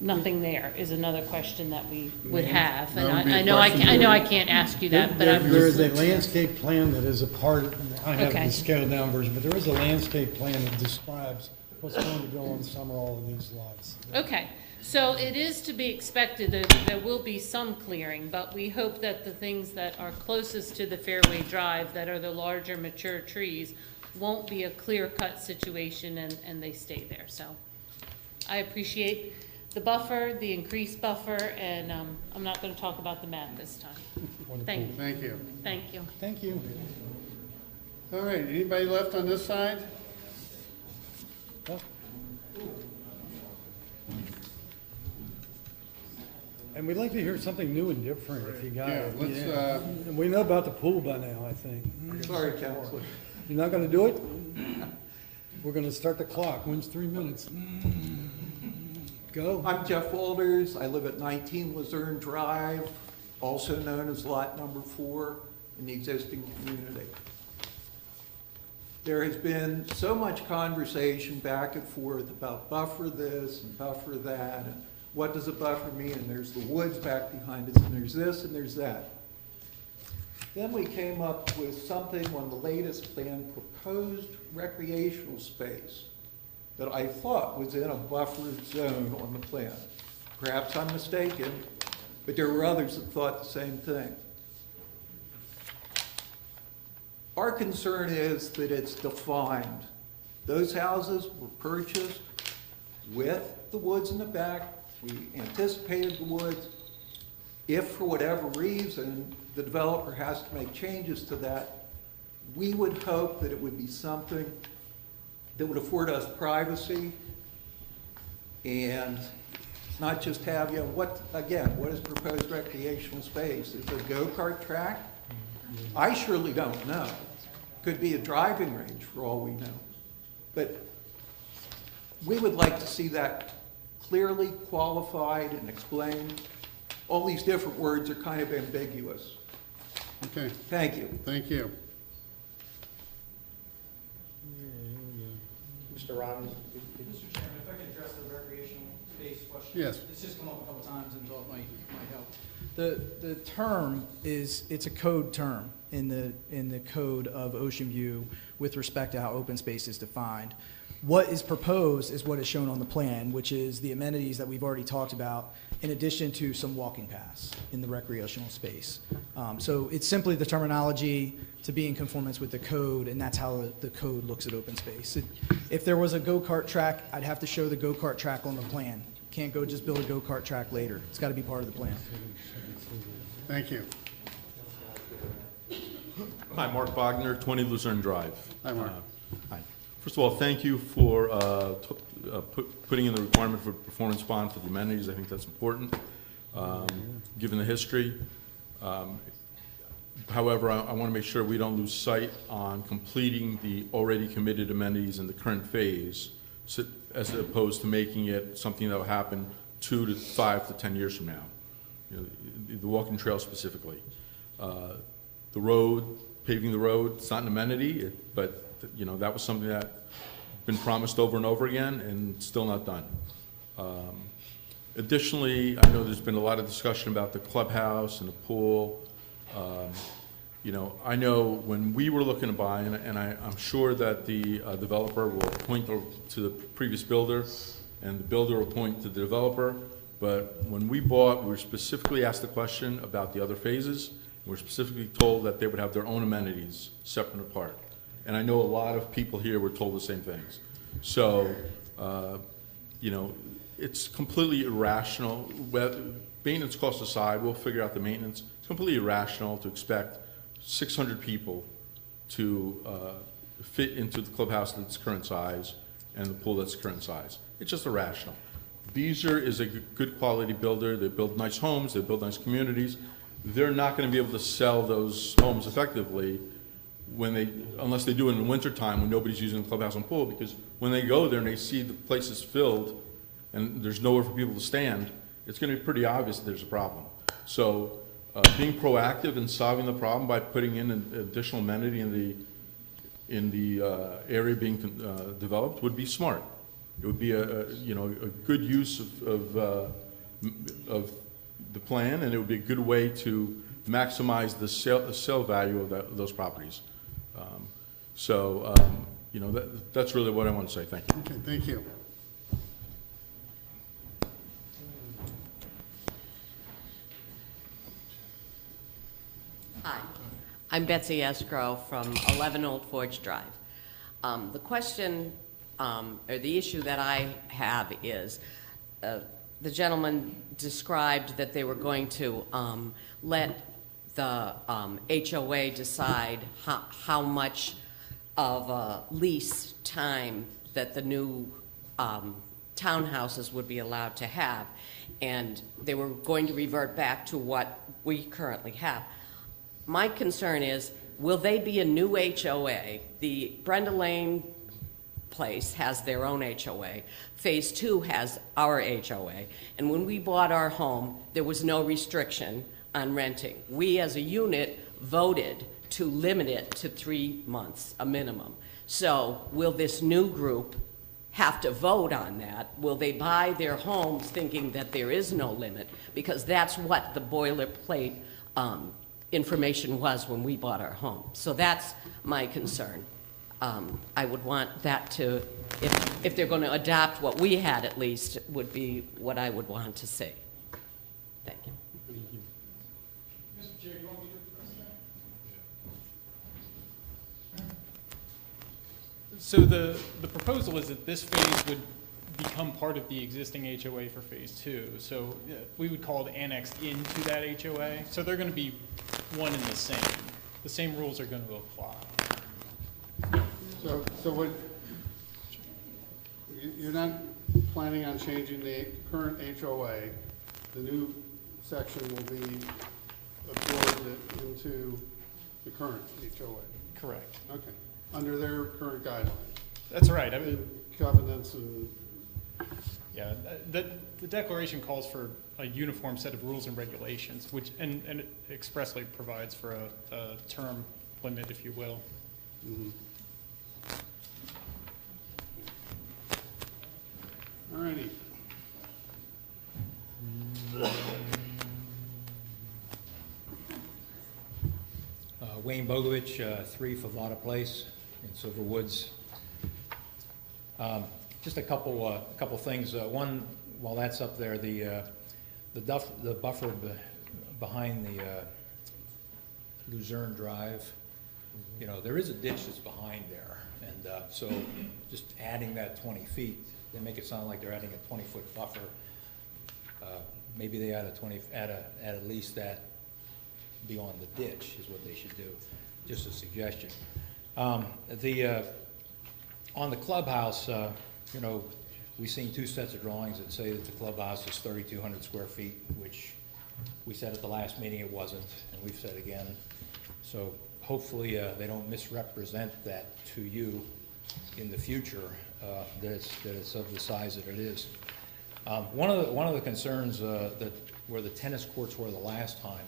nothing there, is another question that we would have. And That would be a I know I can't ask you that, but I'm There is just, a landscape plan that is a part, I have Okay. the scaled down version, but there is a landscape plan that describes what's going to go on some or all of these lots. okay. So it is to be expected that there will be some clearing, but we hope that the things that are closest to the Fairway Drive, that are the larger mature trees, won't be a clear-cut situation and they stay there. So I appreciate the buffer, the increased buffer, and I'm not going to talk about the math this time. Thank you. Thank you. Thank you. Thank you. All right, anybody left on this side? And we'd like to hear something new and different if you got Yeah, it. let's, Yeah. We know about the pool by now, I think. Sorry, Counselor. You're not gonna do it? We're gonna start the clock. When's 3 minutes? Go. I'm Jeff Walters. I live at 19 Luzerne Drive, also known as Lot Number 4 in the existing community. There has been so much conversation back and forth about buffer this and buffer that, and what does a buffer mean? And there's the woods back behind us, and there's this and there's that. Then we came up with something on the latest plan, proposed recreational space, that I thought was in a buffered zone on the plan. Perhaps I'm mistaken, but there were others that thought the same thing. Our concern is that it's defined. Those houses were purchased with the woods in the back. We anticipated the woods. If for whatever reason the developer has to make changes to that, we would hope that it would be something that would afford us privacy and not just have, what is proposed recreational space? Is it a go-kart track? I surely don't know. Could be a driving range for all we know. But we would like to see that clearly qualified and explained. All these different words are kind of ambiguous. Okay, Thank you. thank you. Mr. Robbins? Mr. Chairman, if I could address the recreational space question. Yes. It's just come up a couple times and thought might help. The term is, it's a code term. in the code of Ocean View with respect to how open space is defined. What is proposed is what is shown on the plan, which is the amenities that we've already talked about, in addition to some walking paths in the recreational space. So it's simply the terminology to be in conformance with the code, and that's how the code looks at open space. If there was a go-kart track, I'd have to show the go-kart track on the plan. Can't go just build a go-kart track later. It's got to be part of the plan. Thank you. Hi, Mark Wagner, 20 Luzerne Drive. Hi, Mark. Hi. First of all, thank you for putting in the requirement for performance bond for the amenities. I think that's important, given the history. However, I want to make sure we don't lose sight on completing the already committed amenities in the current phase, as opposed to making it something that will happen 2 to 5 to 10 years from now. You know, the walking trail specifically. The road, paving the road, it's not an amenity, but you know, that was something that been promised over and over again and still not done. Additionally, I know there's been a lot of discussion about the clubhouse and the pool. You know, I know when we were looking to buy, and I'm sure that the developer will point to the previous builder, and the builder will point to the developer, but when we bought, we were specifically asked the question about the other phases. We were specifically told that they would have their own amenities separate and apart. And I know a lot of people here were told the same things. So, you know, it's completely irrational. Maintenance costs aside, we'll figure out the maintenance. It's completely irrational to expect 600 people to fit into the clubhouse that's current size and the pool that's current size. It's just irrational. Beazer is a good quality builder. They build nice homes. They build nice communities. They're not going to be able to sell those homes effectively unless they do it in the wintertime when nobody's using the clubhouse and pool, because when they go there and they see the place is filled and there's nowhere for people to stand, it's going to be pretty obvious that there's a problem. So being proactive in solving the problem by putting in an additional amenity in the area being developed would be smart. It would be a good use of the plan, and it would be a good way to maximize the sale value of those properties. You know, that's really what I want to say. Thank you. Okay, thank you. Hi, I'm Betsy Escrow from 11 Old Forge Drive. The question, or the issue that I have is, the gentleman described that they were going to let the HOA decide how much of a lease time that the new townhouses would be allowed to have, and they were going to revert back to what we currently have. My concern is, will they be a new HOA? The Brenda Lane place has their own HOA. Phase 2 has our HOA. And when we bought our home, there was no restriction on renting. We as a unit voted to limit it to 3 months, a minimum. So will this new group have to vote on that? Will they buy their homes thinking that there is no limit? Because that's what the boilerplate information was when we bought our home. So that's my concern. I would want that to, if they're going to adopt what we had at least, would be what I would want to see. Thank you. Mr. Chair, do you want me to address that? So the proposal is that this phase would become part of the existing HOA for phase 2. So we would call it annexed into that HOA. So they're going to be one and the same. The same rules are going to apply. So what, you're not planning on changing the current HOA? The new section will be absorbed into the current HOA? Correct. Okay, under their current guidelines? That's right. I mean, covenants and... Yeah, the declaration calls for a uniform set of rules and regulations, which and it expressly provides for a term limit, if you will. Mm-hmm. All righty. Wayne Bogovich, 3 Favada Place in Silver Woods. Just a couple things. One, while that's up there, the buffer behind the Luzerne Drive, you know, there is a ditch that's behind there, and so just adding that 20 feet, they make it sound like they're adding a 20-foot buffer. Maybe they add at least that beyond the ditch is what they should do. Just a suggestion. On the clubhouse, you know, we've seen 2 sets of drawings that say that the clubhouse is 3,200 square feet, which we said at the last meeting it wasn't, and we've said again. So hopefully they don't misrepresent that to you in the future, that it's of the size that it is. One of the concerns that where the tennis courts were the last time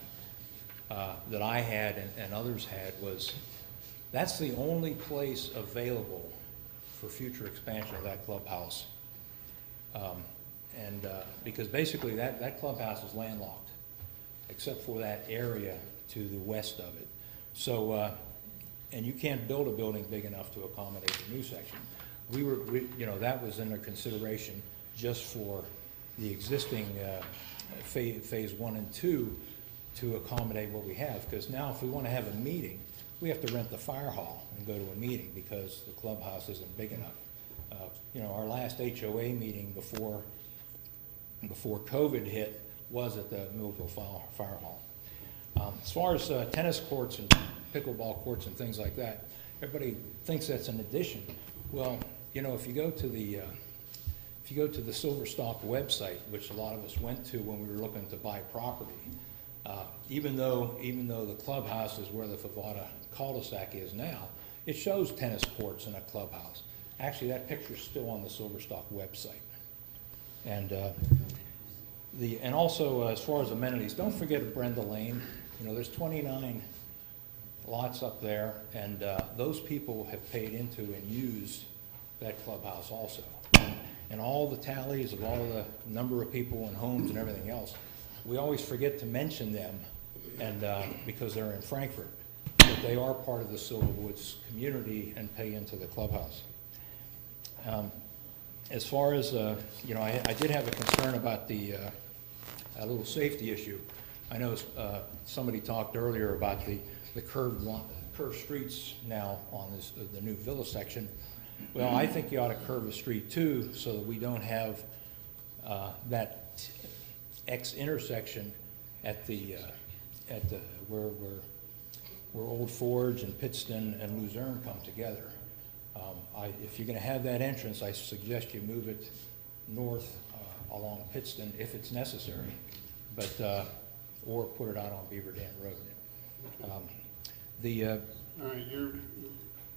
that I had and others had was that's the only place available for future expansion of that clubhouse. Because basically that clubhouse is landlocked, except for that area to the west of it. So, and you can't build a building big enough to accommodate the new section. You know, that was under consideration just for the existing phase 1 and 2 to accommodate what we have. Because now if we want to have a meeting, we have to rent the fire hall and go to a meeting because the clubhouse isn't big enough. You know, our last HOA meeting before COVID hit was at the Millville Fire Hall. As far as tennis courts and pickleball courts and things like that, everybody thinks that's an addition. Well, you know, if you go to the Silverstock website, which a lot of us went to when we were looking to buy property, even though the clubhouse is where the Favada cul-de-sac is now, it shows tennis courts and a clubhouse. Actually, that picture's still on the Silverstock website. And also, as far as amenities, don't forget Brenda Lane. You know, there's 29 lots up there, and those people have paid into and used that clubhouse also. And all the tallies of all the number of people and homes and everything else, we always forget to mention them, and because they're in Frankfurt, but they are part of the Silver Woods community and pay into the clubhouse. As far as, you know, I did have a concern about the a little safety issue. I know somebody talked earlier about the curved streets now on the new Villa section. Well, I think you ought to curve the street too, so that we don't have that X intersection at where Old Forge and Pittston and Luzerne come together. If you're going to have that entrance, I suggest you move it north along Pittston if it's necessary, but or put it out on Beaver Dam Road. All right,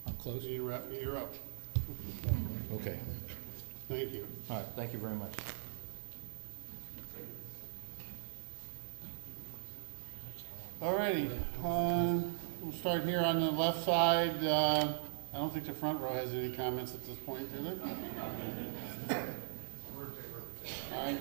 I'm close. You're up. Okay. Thank you. All right. Thank you very much. All righty. We'll start here on the left side. I don't think the front row has any comments at this point, do they? All right.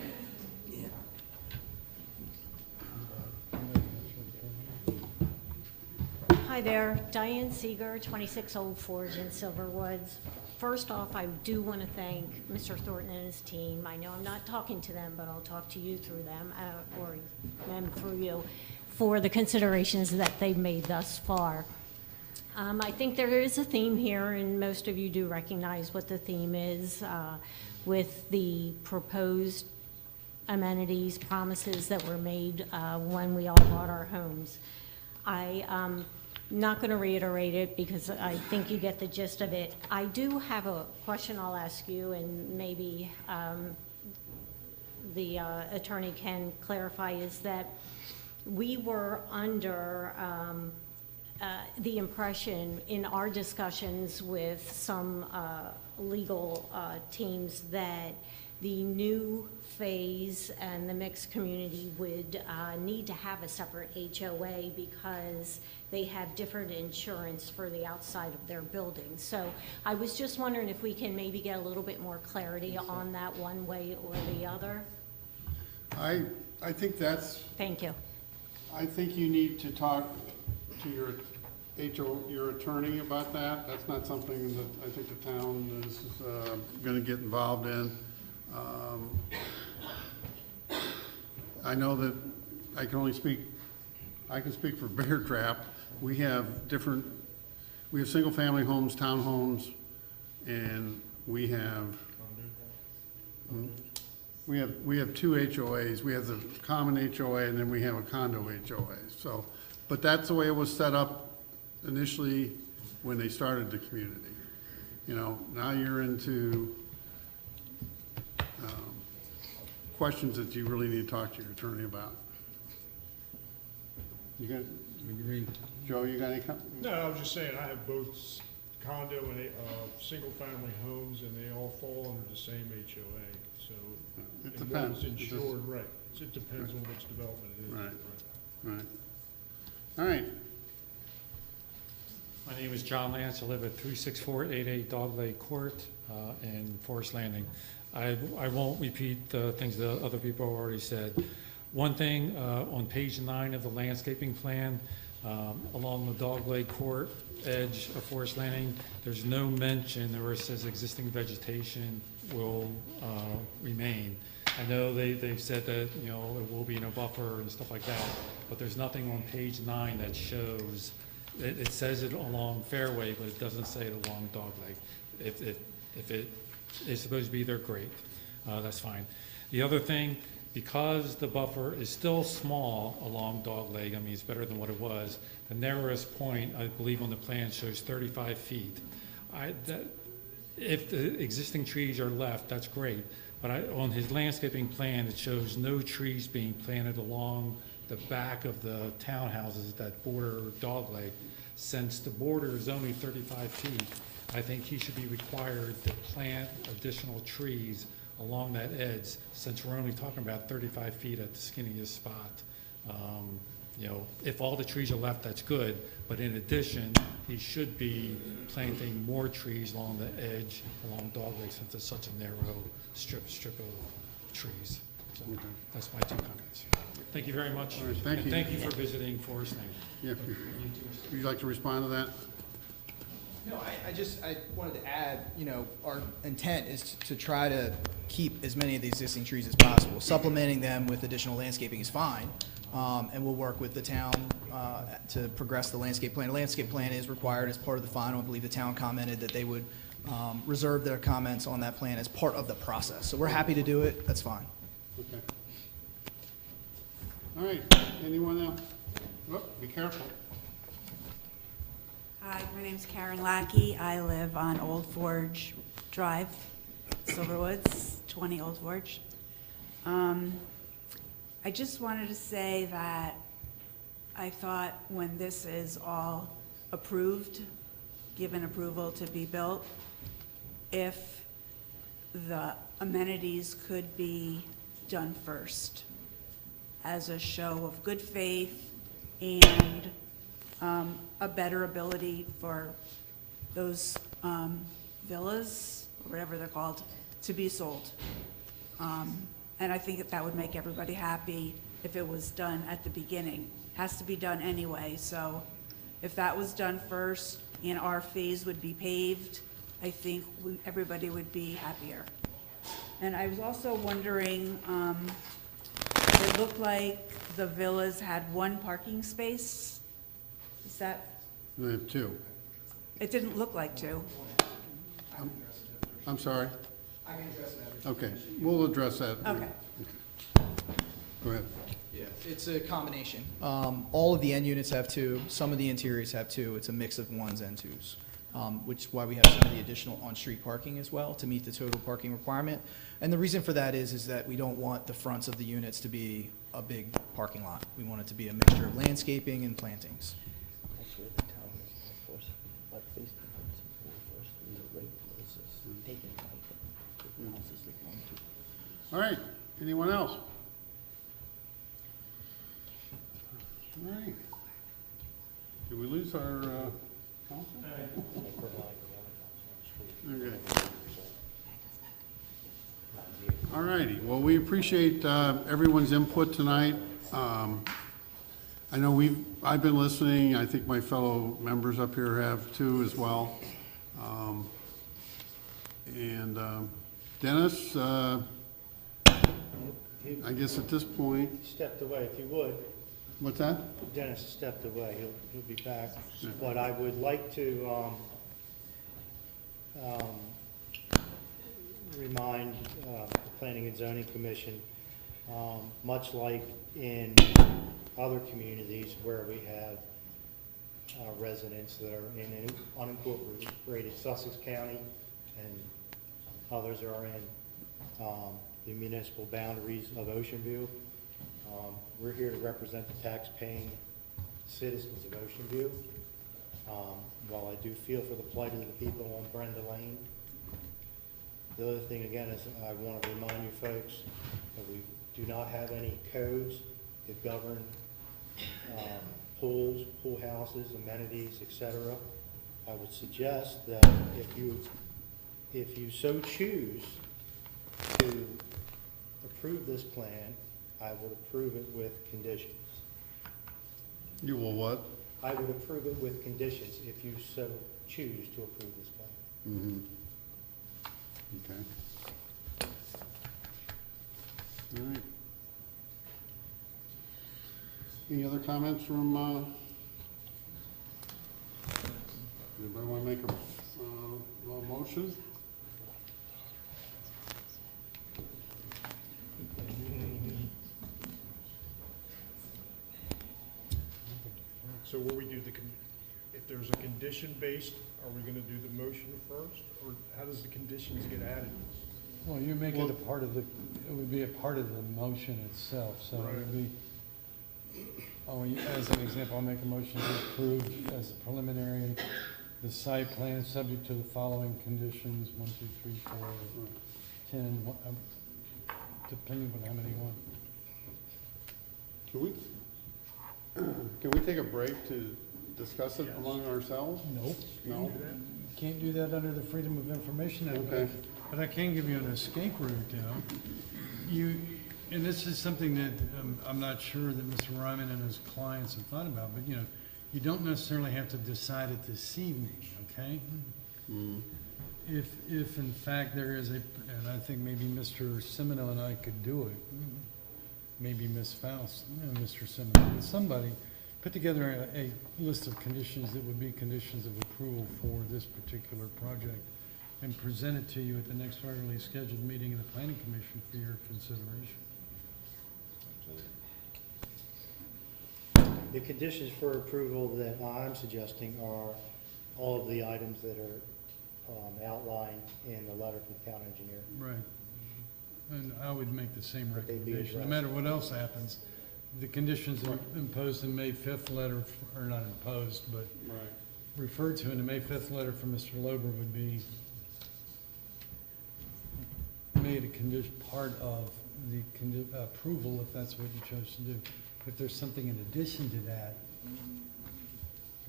Hi there, Diane Seeger, 26 Old Forge in Silver Woods. First off, I do want to thank Mr. Thornton and his team. I know I'm not talking to them, but I'll talk to you through them, or them through you, for the considerations that they've made thus far. I think there is a theme here, and most of you do recognize what the theme is with the proposed amenities, promises that were made when we all bought our homes. I'm not going to reiterate it because I think you get the gist of it. I do have a question I'll ask you, and maybe the attorney can clarify, is that we were under the impression in our discussions with some legal teams that the new phase and the mixed community would need to have a separate HOA because they have different insurance for the outside of their buildings. So I was just wondering if we can maybe get a little bit more clarity on that one way or the other. I think that's. Thank you. I think you need to talk to your your attorney about that. That's not something that I think the town is gonna get involved in. I know that I can speak for Bear Trap. We have single-family homes, townhomes, and we have two HOAs. We have the common HOA, and then we have a condo HOA. So, but that's the way it was set up initially when they started the community. You know, now you're into questions that you really need to talk to your attorney about. You got, Joe, you got any No, I was just saying, I have both condo and single-family homes, and they all fall under the same HOA, so. It and depends. one's insured, right. It depends on which development it is. Right. All right. My name is John Lance. I live at 36488 Dog Lake Court in Forest Landing. I won't repeat the things that other people have already said. One thing, on page 9 of the landscaping plan, along the Dog Lake Court edge of Forest Landing, there's no mention where it says existing vegetation will remain. I know they've said that, you know, it will be in a buffer and stuff like that, but there's nothing on page 9 that shows. It says it along Fairway, but it doesn't say it along Dog Lake. If it is supposed to be there, great. That's fine. The other thing, because the buffer is still small along Dog Lake, I mean, it's better than what it was, the narrowest point, I believe on the plan, shows 35 feet. If the existing trees are left, that's great. But on his landscaping plan, it shows no trees being planted along the back of the townhouses that border Dog Lake. Since the border is only 35 feet, I think he should be required to plant additional trees along that edge, since we're only talking about 35 feet at the skinniest spot. You know, if all the trees are left, that's good, but in addition, he should be planting more trees along the edge, along Dog Lake, since it's such a narrow strip of trees. So that's my 2 comments. Thank you very much. All right, thank you. And thank you for visiting Forest Lane. Yeah. Would you like to respond to that? No, I wanted to add, you know, our intent is to try to keep as many of the existing trees as possible. Supplementing them with additional landscaping is fine, and we'll work with the town to progress the landscape plan. The landscape plan is required as part of the final. I believe the town commented that they would reserve their comments on that plan as part of the process. So we're happy to do it. That's fine. Okay. All right, anyone else? Oh, be careful. Hi, my name's Karen Lackey. I live on Old Forge Drive, Silverwoods, 20 Old Forge. I just wanted to say that I thought when this is all approved, given approval to be built, if the amenities could be done first as a show of good faith and a better ability for those villas, or whatever they're called, to be sold. And I think that would make everybody happy if it was done at the beginning. Has to be done anyway, so if that was done first and our phase would be paved, I think everybody would be happier. And I was also wondering, it looked like the villas had 1 parking space. Is that? They have 2. It didn't look like 2. I'm sorry? I can address that. Okay, we'll address that. Okay. Go ahead. Yeah, it's a combination. All of the end units have 2. Some of the interiors have 2. It's a mix of 1s and 2s, which is why we have some of the additional on-street parking as well to meet the total parking requirement. And the reason for that is that we don't want the fronts of the units to be a big parking lot. We want it to be a mixture of landscaping and plantings. All right, anyone else? All right. Did we lose our council? Okay. All righty, well, we appreciate everyone's input tonight. I know I've been listening, I think my fellow members up here have too as well. Dennis, I guess at this point, He stepped away, if you would. what's that? Dennis stepped away, he'll be back. Yeah. But I would like to remind the Planning and Zoning Commission, much like in other communities where we have residents that are in unincorporated Sussex County and others are in the municipal boundaries of Ocean View. We're here to represent the tax-paying citizens of Ocean View. While I do feel for the plight of the people on Brenda Lane, the other thing again is I want to remind you folks that we do not have any codes that govern pools, pool houses, amenities, etc. I would suggest that if you so choose to approve this plan, I would approve it with conditions. You will what? I would approve it with conditions if you so choose to approve this plan. Mm-hmm. Okay. All right. Any other comments from, anybody want to make a motion? So will we do if there's a condition based, are we gonna do the motion first, or how does the conditions get added? Well, you make it a part of it would be a part of the motion itself, so it would be, as an example, I'll make a motion to approve as a preliminary, the site plan subject to the following conditions, 1, 2, 3, 4, 10, depending on how many you want. Can we take a break to discuss it among ourselves? Nope. No? You can't do that under the Freedom of Information Act. Okay. But I can give you an escape route, and this is something that I'm not sure that Mr. Ryman and his clients have thought about, but you don't necessarily have to decide it this evening, okay? Mm. If in fact there is and I think maybe Mr. Semino and I could do it, maybe Ms. Faust and Mr. Semino, but somebody put together a list of conditions that would be conditions of approval for this particular project and present it to you at the next regularly scheduled meeting of the Planning Commission for your consideration. The conditions for approval that I'm suggesting are all of the items that are outlined in the letter from the town engineer. Right. And I would make the same That they be recommendation, no addressed. matter what else happens. The conditions imposed in May 5th letter, or not imposed, but referred to in the May 5th letter from Mr. Lober would be made a condition, part of the approval, if that's what you chose to do. If there's something in addition to that,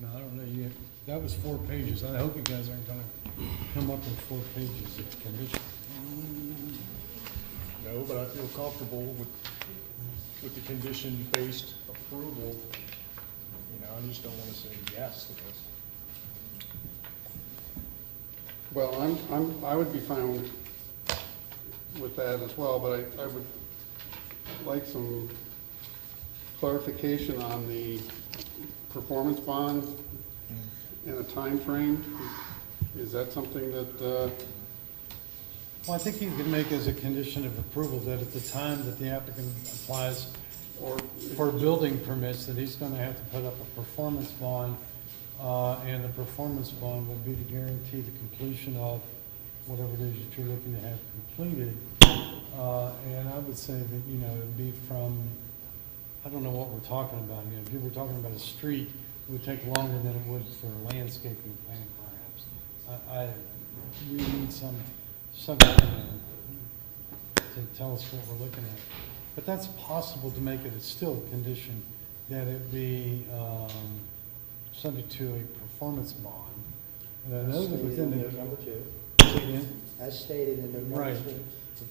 no, I don't know, that was 4 pages. I hope you guys aren't gonna come up with 4 pages of conditions. No, but I feel comfortable with the condition-based approval. I just don't wanna say yes to this. Well, I would be fine with that as well, but I would like some clarification on the performance bond and a time frame. Is that something that, Well, I think you can make as a condition of approval that at the time that the applicant applies for building permits, that he's gonna have to put up a performance bond, and the performance bond will be to guarantee the completion of whatever it is that you're looking to have completed. And I would say that, it'd be from, I don't know what we're talking about, if you were talking about a street, it would take longer than it would for a landscaping plan, perhaps. We need something to tell us what we're looking at. But that's possible to make it still a condition that it be subject to a performance bond. And I know that within the. Number 2. Say again? As stated in the Right.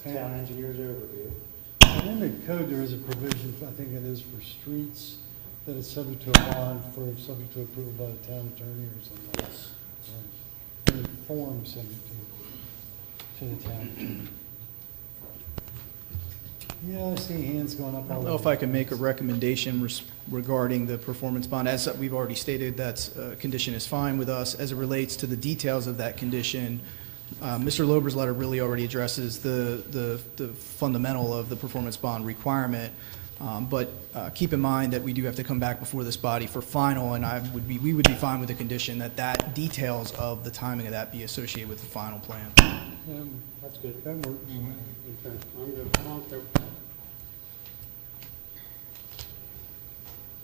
town engineer's overview. And in the code, there is a provision, I think it is for streets, that it's subject to a bond for, subject to approval by the town attorney or something. Or any form subject to the town attorney. Yeah, I see hands going up I all don't over. know if I can make a recommendation regarding the performance bond. As we've already stated, that condition is fine with us. As it relates to the details of that condition, Mr. Lober's letter really already addresses the fundamental of the performance bond requirement. But keep in mind that we do have to come back before this body for final, and we would be fine with the condition that details of the timing of that be associated with the final plan. That's good. That works. Okay, I'm good. Okay.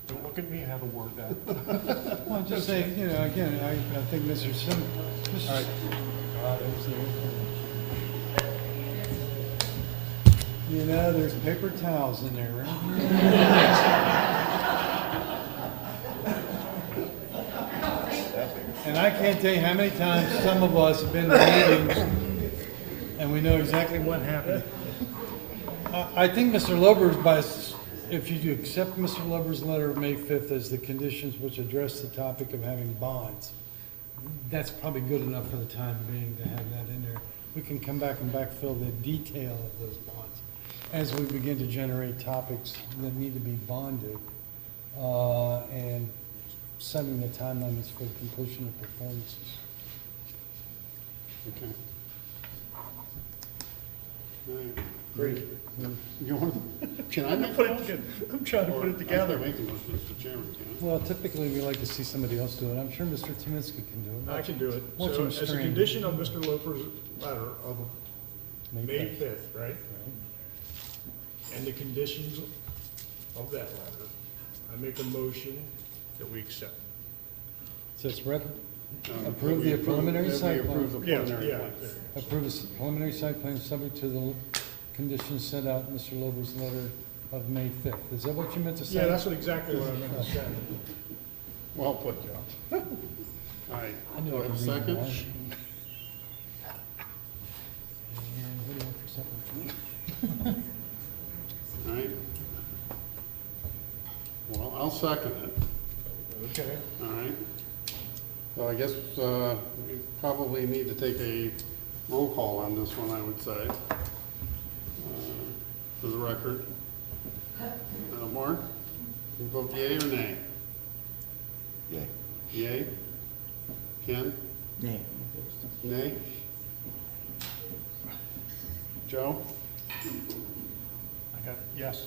Don't look at me and have a word that. Well, I'm just saying, you know, again, I think Mr. Sim, Mr. You know, there's paper towels in there, right? And I can't tell you how many times some of us have been to meetings and we know exactly what happened. I think Mr. Lober's, if you accept Mr. Lober's letter of May 5th as the conditions which address the topic of having bonds, that's probably good enough for the time being to have that in there. We can come back and backfill the detail of those bonds as we begin to generate topics that need to be bonded, and setting the time limits for the completion of performances. Okay. All right. Great. You want, can I make a motion? I'm trying to put it together. I can make a motion, Mr. Chairman, can Well, typically, we like to see somebody else do it. I'm sure Mr. Timinski can do it. I can do it. Watch So him as a strain. condition of Mr. Loper's letter of May 5th, right? And the conditions of that letter, I make a motion that we accept. So it's I? approve the preliminary site plan. Approve the Yeah, preliminary yeah. plan. Approve a preliminary site plan subject to the conditions set out in Mr. Lober's letter of May 5th. Is that what you meant to say? Yeah, that's exactly what I meant to say. Well put, Joe. All right. I knew Do I I have a could read second? your mind. And what do you want for supper? All right. Well, I'll second it. Okay. All right. So I guess we probably need to take a roll call on this one, I would say, for the record. Mark, you vote yea or nay? Yay. Yea? Ken? Nay. Nay? Joe? I got, yes.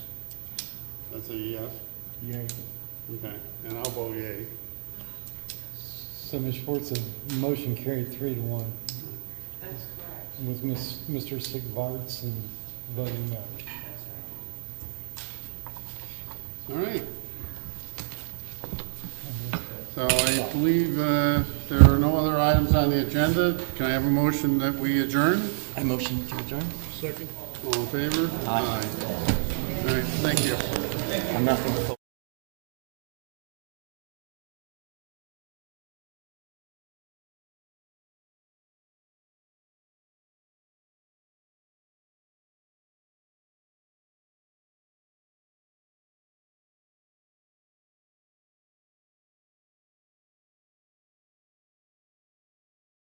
That's a yes. Yay. Okay, and I'll vote yea. So, Ms. Schwartz, the motion carried 3-1. That's correct. With Mr. Sigvartson voting no. All right. So I believe there are no other items on the agenda. Can I have a motion that we adjourn? I motion to adjourn. Second. All in favor? Aye. All right, thank you. I'm not going to